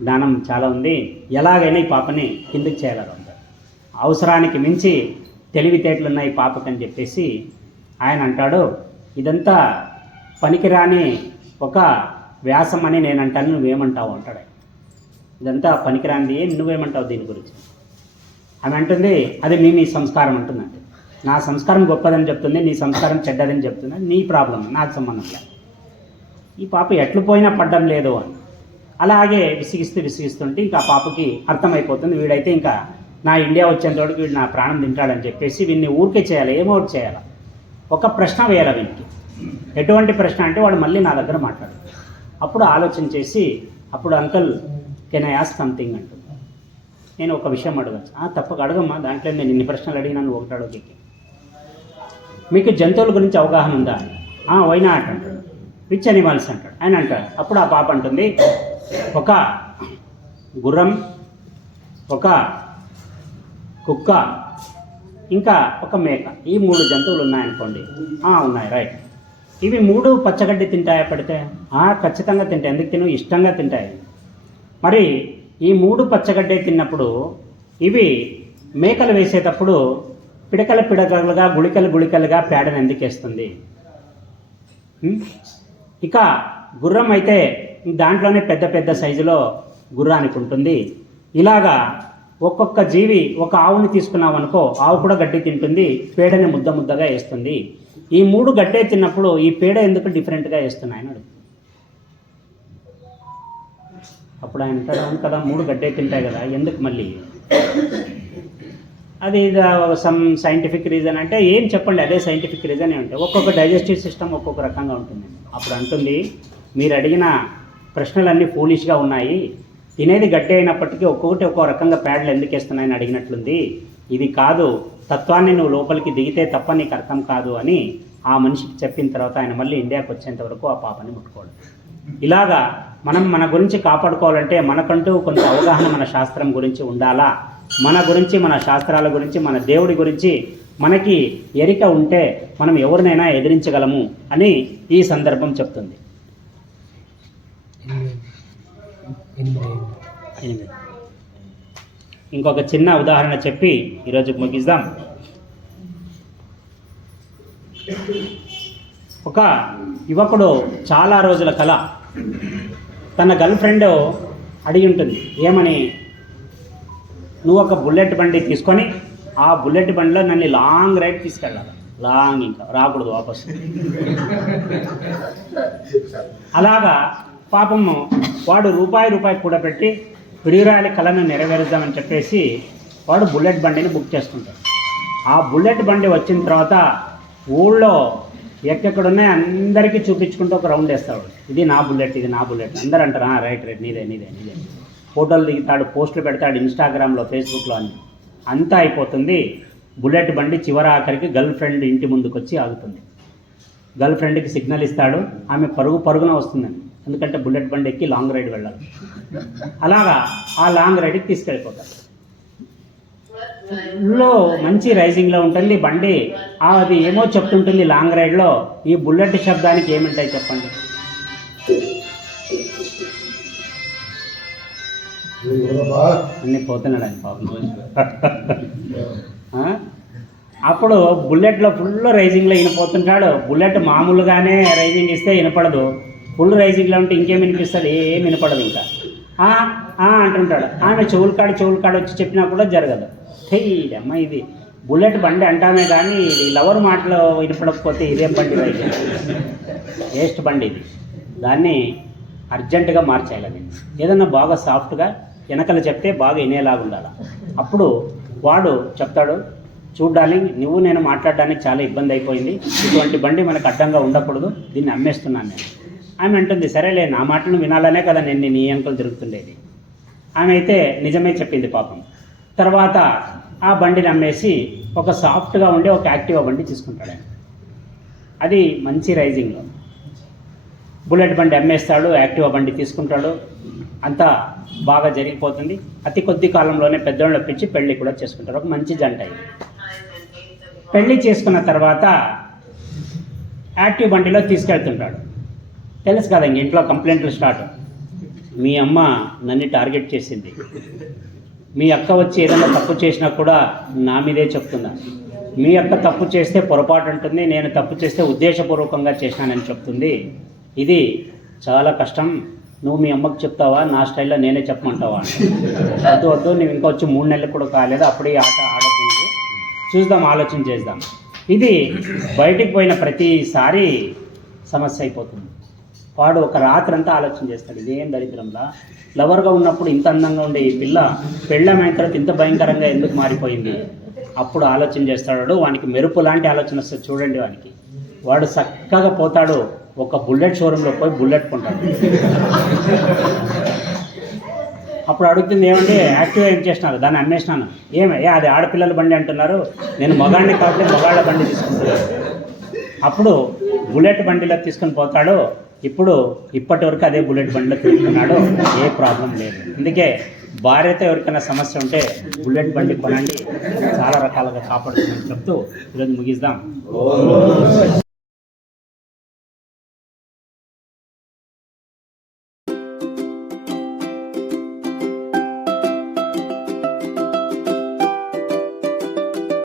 జ్ఞానం చాలా ఉంది, ఎలాగైనా ఈ పాపని కిందకి చేయగలుగుతాడు, అవసరానికి మించి తెలివితేటలున్న ఈ పాపకని చెప్పేసి ఆయన అంటాడు ఇదంతా పనికిరాని ఒక వ్యాసం అని నేను అంటాను, నువ్వేమంటావు అంటాడు. ఇదంతా పనికిరానిది, నువ్వేమంటావు దీని గురించి? ఆమె అంటుంది అది మీ సంస్కారం అంటుందండి. నా సంస్కారం గొప్పదని చెప్తుంది, నీ సంస్కారం చెడ్డదని చెప్తుంది, నీ ప్రాబ్లం, నాకు సంబంధం లేదు. ఈ పాప ఎట్లు పోయినా పడ్డం లేదు అని అలాగే విసిగిస్తుంటే ఇంకా ఆ పాపకి అర్థమైపోతుంది వీడైతే ఇంకా నా ఇండియా వచ్చేంతవరకు వీడు నా ప్రాణం తింటాడని చెప్పేసి వీడిని ఊరికే చేయాలి, ఏమో చేయాలి. ఒక ప్రశ్న వేయాలి వీనికి. ఎటువంటి ప్రశ్న అంటే వాడు మళ్ళీ నా దగ్గర మాట్లాడు. అప్పుడు ఆలోచన చేసి అప్పుడు uncle can I ask something అంటుంది. నేను ఒక విషయం అడగచ్చు. తప్పక అడగమ్మా, దాంట్లో నేను ఇన్ని ప్రశ్నలు అడిగినాను, ఒకటి అడుగుకి. మీకు జంతువుల గురించి అవగాహన ఉందా? వై నాట్ అంటాడు. విచ్ అనిమల్స్ అంటాడు. ఆయన అంటాడు. అప్పుడు ఆ పాప అంటుంది ఒక గుర్రం, ఒక కుక్క, ఇంకా ఒక మేక, ఈ 3 జంతువులు ఉన్నాయనుకోండి. ఉన్నాయి, రైట్. ఇవి 3 పచ్చగడ్డి తింటాయా పెడితే? ఖచ్చితంగా తింటాయి. ఎందుకు తిను? ఇష్టంగా తింటాయి. మరి ఈ 3 పచ్చగడ్డే తిన్నప్పుడు ఇవి మేకలు వేసేటప్పుడు పిడకలుగా గుళికలుగా పేడను ఎందుకు వేస్తుంది? ఇక గుర్రం అయితే దాంట్లోనే పెద్ద సైజులో గుర్రానికి ఉంటుంది. ఇలాగా ఒక్కొక్క జీవి, ఒక ఆవుని తీసుకున్నావు అనుకో, ఆవు కూడా గడ్డి తింటుంది, పేడని ముద్దగా వేస్తుంది. ఈ 3 గడ్డే తిన్నప్పుడు ఈ పేడ ఎందుకు డిఫరెంట్గా వేస్తున్నాయని అడుగుతుంది. అప్పుడు ఆయన అంటాడు, అవును కదా 3 గడ్డే తింటాయి కదా, ఎందుకు మళ్ళీ? అది సమ్ సైంటిఫిక్ రీజన్ అంటే ఏం చెప్పండి, అదే సైంటిఫిక్ రీజన్ ఏమంటే ఒక్కొక్క డైజెస్టివ్ సిస్టమ్ ఒక్కొక్క రకంగా ఉంటుంది. అప్పుడు అంటుంది, మీరు అడిగిన ప్రశ్నలన్నీ ఫూలిష్గా ఉన్నాయి, తినేది గడ్డి అయినప్పటికీ ఒక్కొక్కటి ఒక్కో రకంగా ప్యాడ్లు ఎందుకు వేస్తున్నాయని అడిగినట్లుంది, ఇది కాదు, తత్వాన్ని నువ్వు లోపలికి దిగితే తప్ప నీకు అర్థం కాదు అని ఆ మనిషికి చెప్పిన తర్వాత ఆయన మళ్ళీ ఇండియాకి వచ్చేంత వరకు ఆ పాపని ముట్టుకోవడం. ఇలాగా మనం మన గురించి కాపాడుకోవాలంటే మనకంటూ కొంత అవగాహన మన శాస్త్రం గురించి ఉండాలా, మన గురించి, మన శాస్త్రాల గురించి, మన దేవుడి గురించి మనకి ఎరిక ఉంటే మనం ఎవరినైనా ఎదిరించగలము అని ఈ సందర్భం చెప్తుంది. ఇంకొక చిన్న ఉదాహరణ చెప్పి ఈరోజు ముగిద్దాం. ఒక యువకుడు చాలా రోజుల కల తన గర్ల్ ఫ్రెండ్ అడిగి ఉంటుంది, ఏమని, నువ్వు ఒక బుల్లెట్ బండి తీసుకొని ఆ బుల్లెట్ బండిలో నన్ను లాంగ్ రైడ్ తీసుకెళ్ళాలి, లాంగ్, ఇంకా రాకూడదు వాపసు. అలాగా పాపము వాడు రూపాయి కూడా పెట్టి ప్రియురాలి కళను నెరవేరుద్దామని చెప్పేసి వాడు బుల్లెట్ బండిని బుక్ చేసుకుంటాడు. ఆ బుల్లెట్ బండి వచ్చిన తర్వాత ఊళ్ళో ఎక్కడున్నాయి అందరికీ చూపించుకుంటూ ఒక రౌండ్ వేస్తాడు, ఇది నా బుల్లెట్, ఇది నా బుల్లెట్. అందరూ అంటారు, రైట్ నీదే. ఫోటోలు దిగుతాడు, పోస్టులు పెడతాడు ఇన్స్టాగ్రామ్లో, ఫేస్బుక్లో, అన్నీ. అంతా అయిపోతుంది. బుల్లెట్ బండి చివరి ఆఖరికి గర్ల్ ఫ్రెండ్ ఇంటి ముందుకు వచ్చి ఆగుతుంది. గర్ల్ ఫ్రెండ్కి సిగ్నల్ ఇస్తాడు, ఆమె పరుగున వస్తుందని, ఎందుకంటే బుల్లెట్ బండి ఎక్కి లాంగ్ రైడ్ వెళ్ళాలి. అలాగా ఆ లాంగ్ రైడ్కి తీసుకెళ్ళిపోతాడు. లో మంచి రైజింగ్లో ఉంటుంది బండి, అది ఏమో చెప్తుంటుంది లాంగ్ రైడ్లో. ఈ బుల్లెట్ శబ్దానికి ఏమింటాయి చెప్పండి? అన్నీ పోతున్నాడు ఆయన పాపం. అప్పుడు బుల్లెట్లో ఫుల్ రైజింగ్లో వినిపోతుంటాడు. బుల్లెట్ మామూలుగానే రైజింగ్ ఇస్తే వినపడదు, ఫుల్ రైజింగ్లో ఉంటే ఇంకేం వినిపిస్తుంది, ఏం వినపడదు. ఇంకా అంటుంటాడు. ఆమె చెవులు కాడు వచ్చి చెప్పినా కూడా జరగదు. అమ్మ, ఇది బుల్లెట్ బండి అంటామే కానీ ఇది లవర్ మాటలో వినపడకపోతే ఇదేం బండి రైజింగ్, వేస్ట్ బండి ఇది. దాన్ని అర్జెంటుగా మార్చేయాలి. అది ఏదన్నా బాగా సాఫ్ట్గా వెనకలు చెప్తే బాగా వినేలాగా ఉండాలి. అప్పుడు వాడు చెప్తాడు, చూడ్డాలి, నువ్వు నేను మాట్లాడడానికి చాలా ఇబ్బంది అయిపోయింది, ఇటువంటి బండి మనకు అడ్డంగా ఉండకూడదు, దీన్ని అమ్మేస్తున్నాను నేను. ఆమె అంటుంది, సరేలే, నా మాటలను వినాలనే కదా నేను నీ అంకలు తిరుగుతుండేది. ఆమె అయితే నిజమే చెప్పింది పాపం. తర్వాత ఆ బండిని అమ్మేసి ఒక సాఫ్ట్గా ఉండే ఒక యాక్టివా బండి తీసుకుంటాడు ఆయన. అది మంచి రైజింగ్లో. బుల్లెట్ బండి అమ్మేస్తాడు, యాక్టివా బండి తీసుకుంటాడు, అంతా బాగా జరిగిపోతుంది. అతి కొద్ది కాలంలోనే పెద్దోళ్ళు ఒప్పించి పెళ్ళి కూడా చేసుకుంటారు. ఒక మంచి జంట ఇది. పెళ్ళి చేసుకున్న తర్వాత యాక్టివ్ బండిలో తీసుకెళ్తుంటాడు. తెలుసు కదా, ఇంక ఇంట్లో కంప్లైంట్లు స్టార్ట్. మీ అమ్మ నన్ను టార్గెట్ చేసింది, మీ అక్క వచ్చి ఏదైనా తప్పు చేసినా కూడా నా మీదే చెప్తున్నా, మీ అక్క తప్పు చేస్తే పొరపాటు అంటుంది, నేను తప్పు చేస్తే ఉద్దేశపూర్వకంగా చేసినానని చెప్తుంది. ఇది చాలా కష్టం, నువ్వు మీ అమ్మకు చెప్తావా, నా స్టైల్లో నేనే చెప్పమంటావా? వద్దు, నువ్వు ఇంకా వచ్చి 3 నెలలు కూడా కాలేదు, అప్పుడే ఆట ఆడద్దు, నువ్వు చూద్దాం, ఆలోచన చేద్దాం. ఇది బయటికి పోయిన ప్రతిసారి సమస్య అయిపోతుంది. వాడు ఒక రాత్రి అంతా ఆలోచన చేస్తాడు, ఇదేం దరిద్రంలా, లవర్గా ఉన్నప్పుడు ఇంత అందంగా ఉండే ఈ పిల్ల పెళ్ళమైన తర్వాత ఇంత భయంకరంగా ఎందుకు మారిపోయింది. అప్పుడు ఆలోచన చేస్తాడు. వానికి మెరుపు లాంటి ఆలోచన వస్తుంది చూడండి వానికి. వాడు చక్కగా పోతాడు, ఒక బుల్లెట్ షోరూంలో పోయి బుల్లెట్ కొంటాడు. అప్పుడు అడుగుతుంది, ఏమంటే యాక్టివ్గా ఏం చేసినారు? దాన్ని అమ్మేసినాను. అది ఆడపిల్లల బండి అంటున్నారు, నేను మగాడిని కాబట్టి మగాళ్ళ బండి తీసుకుంటున్నాను. అప్పుడు బుల్లెట్ బండిలో తీసుకుని పోతాడు. ఇప్పటి వరకు అదే బుల్లెట్ బండిలో తిరుగుతున్నాడు, ఏ ప్రాబ్లం లేదు. అందుకే భార్యతో ఎవరికైనా సమస్య ఉంటే బుల్లెట్ బండి కొనండి, చాలా రకాలుగా కాపాడుతుందని చెప్తూ ఈరోజు ముగిద్దాం.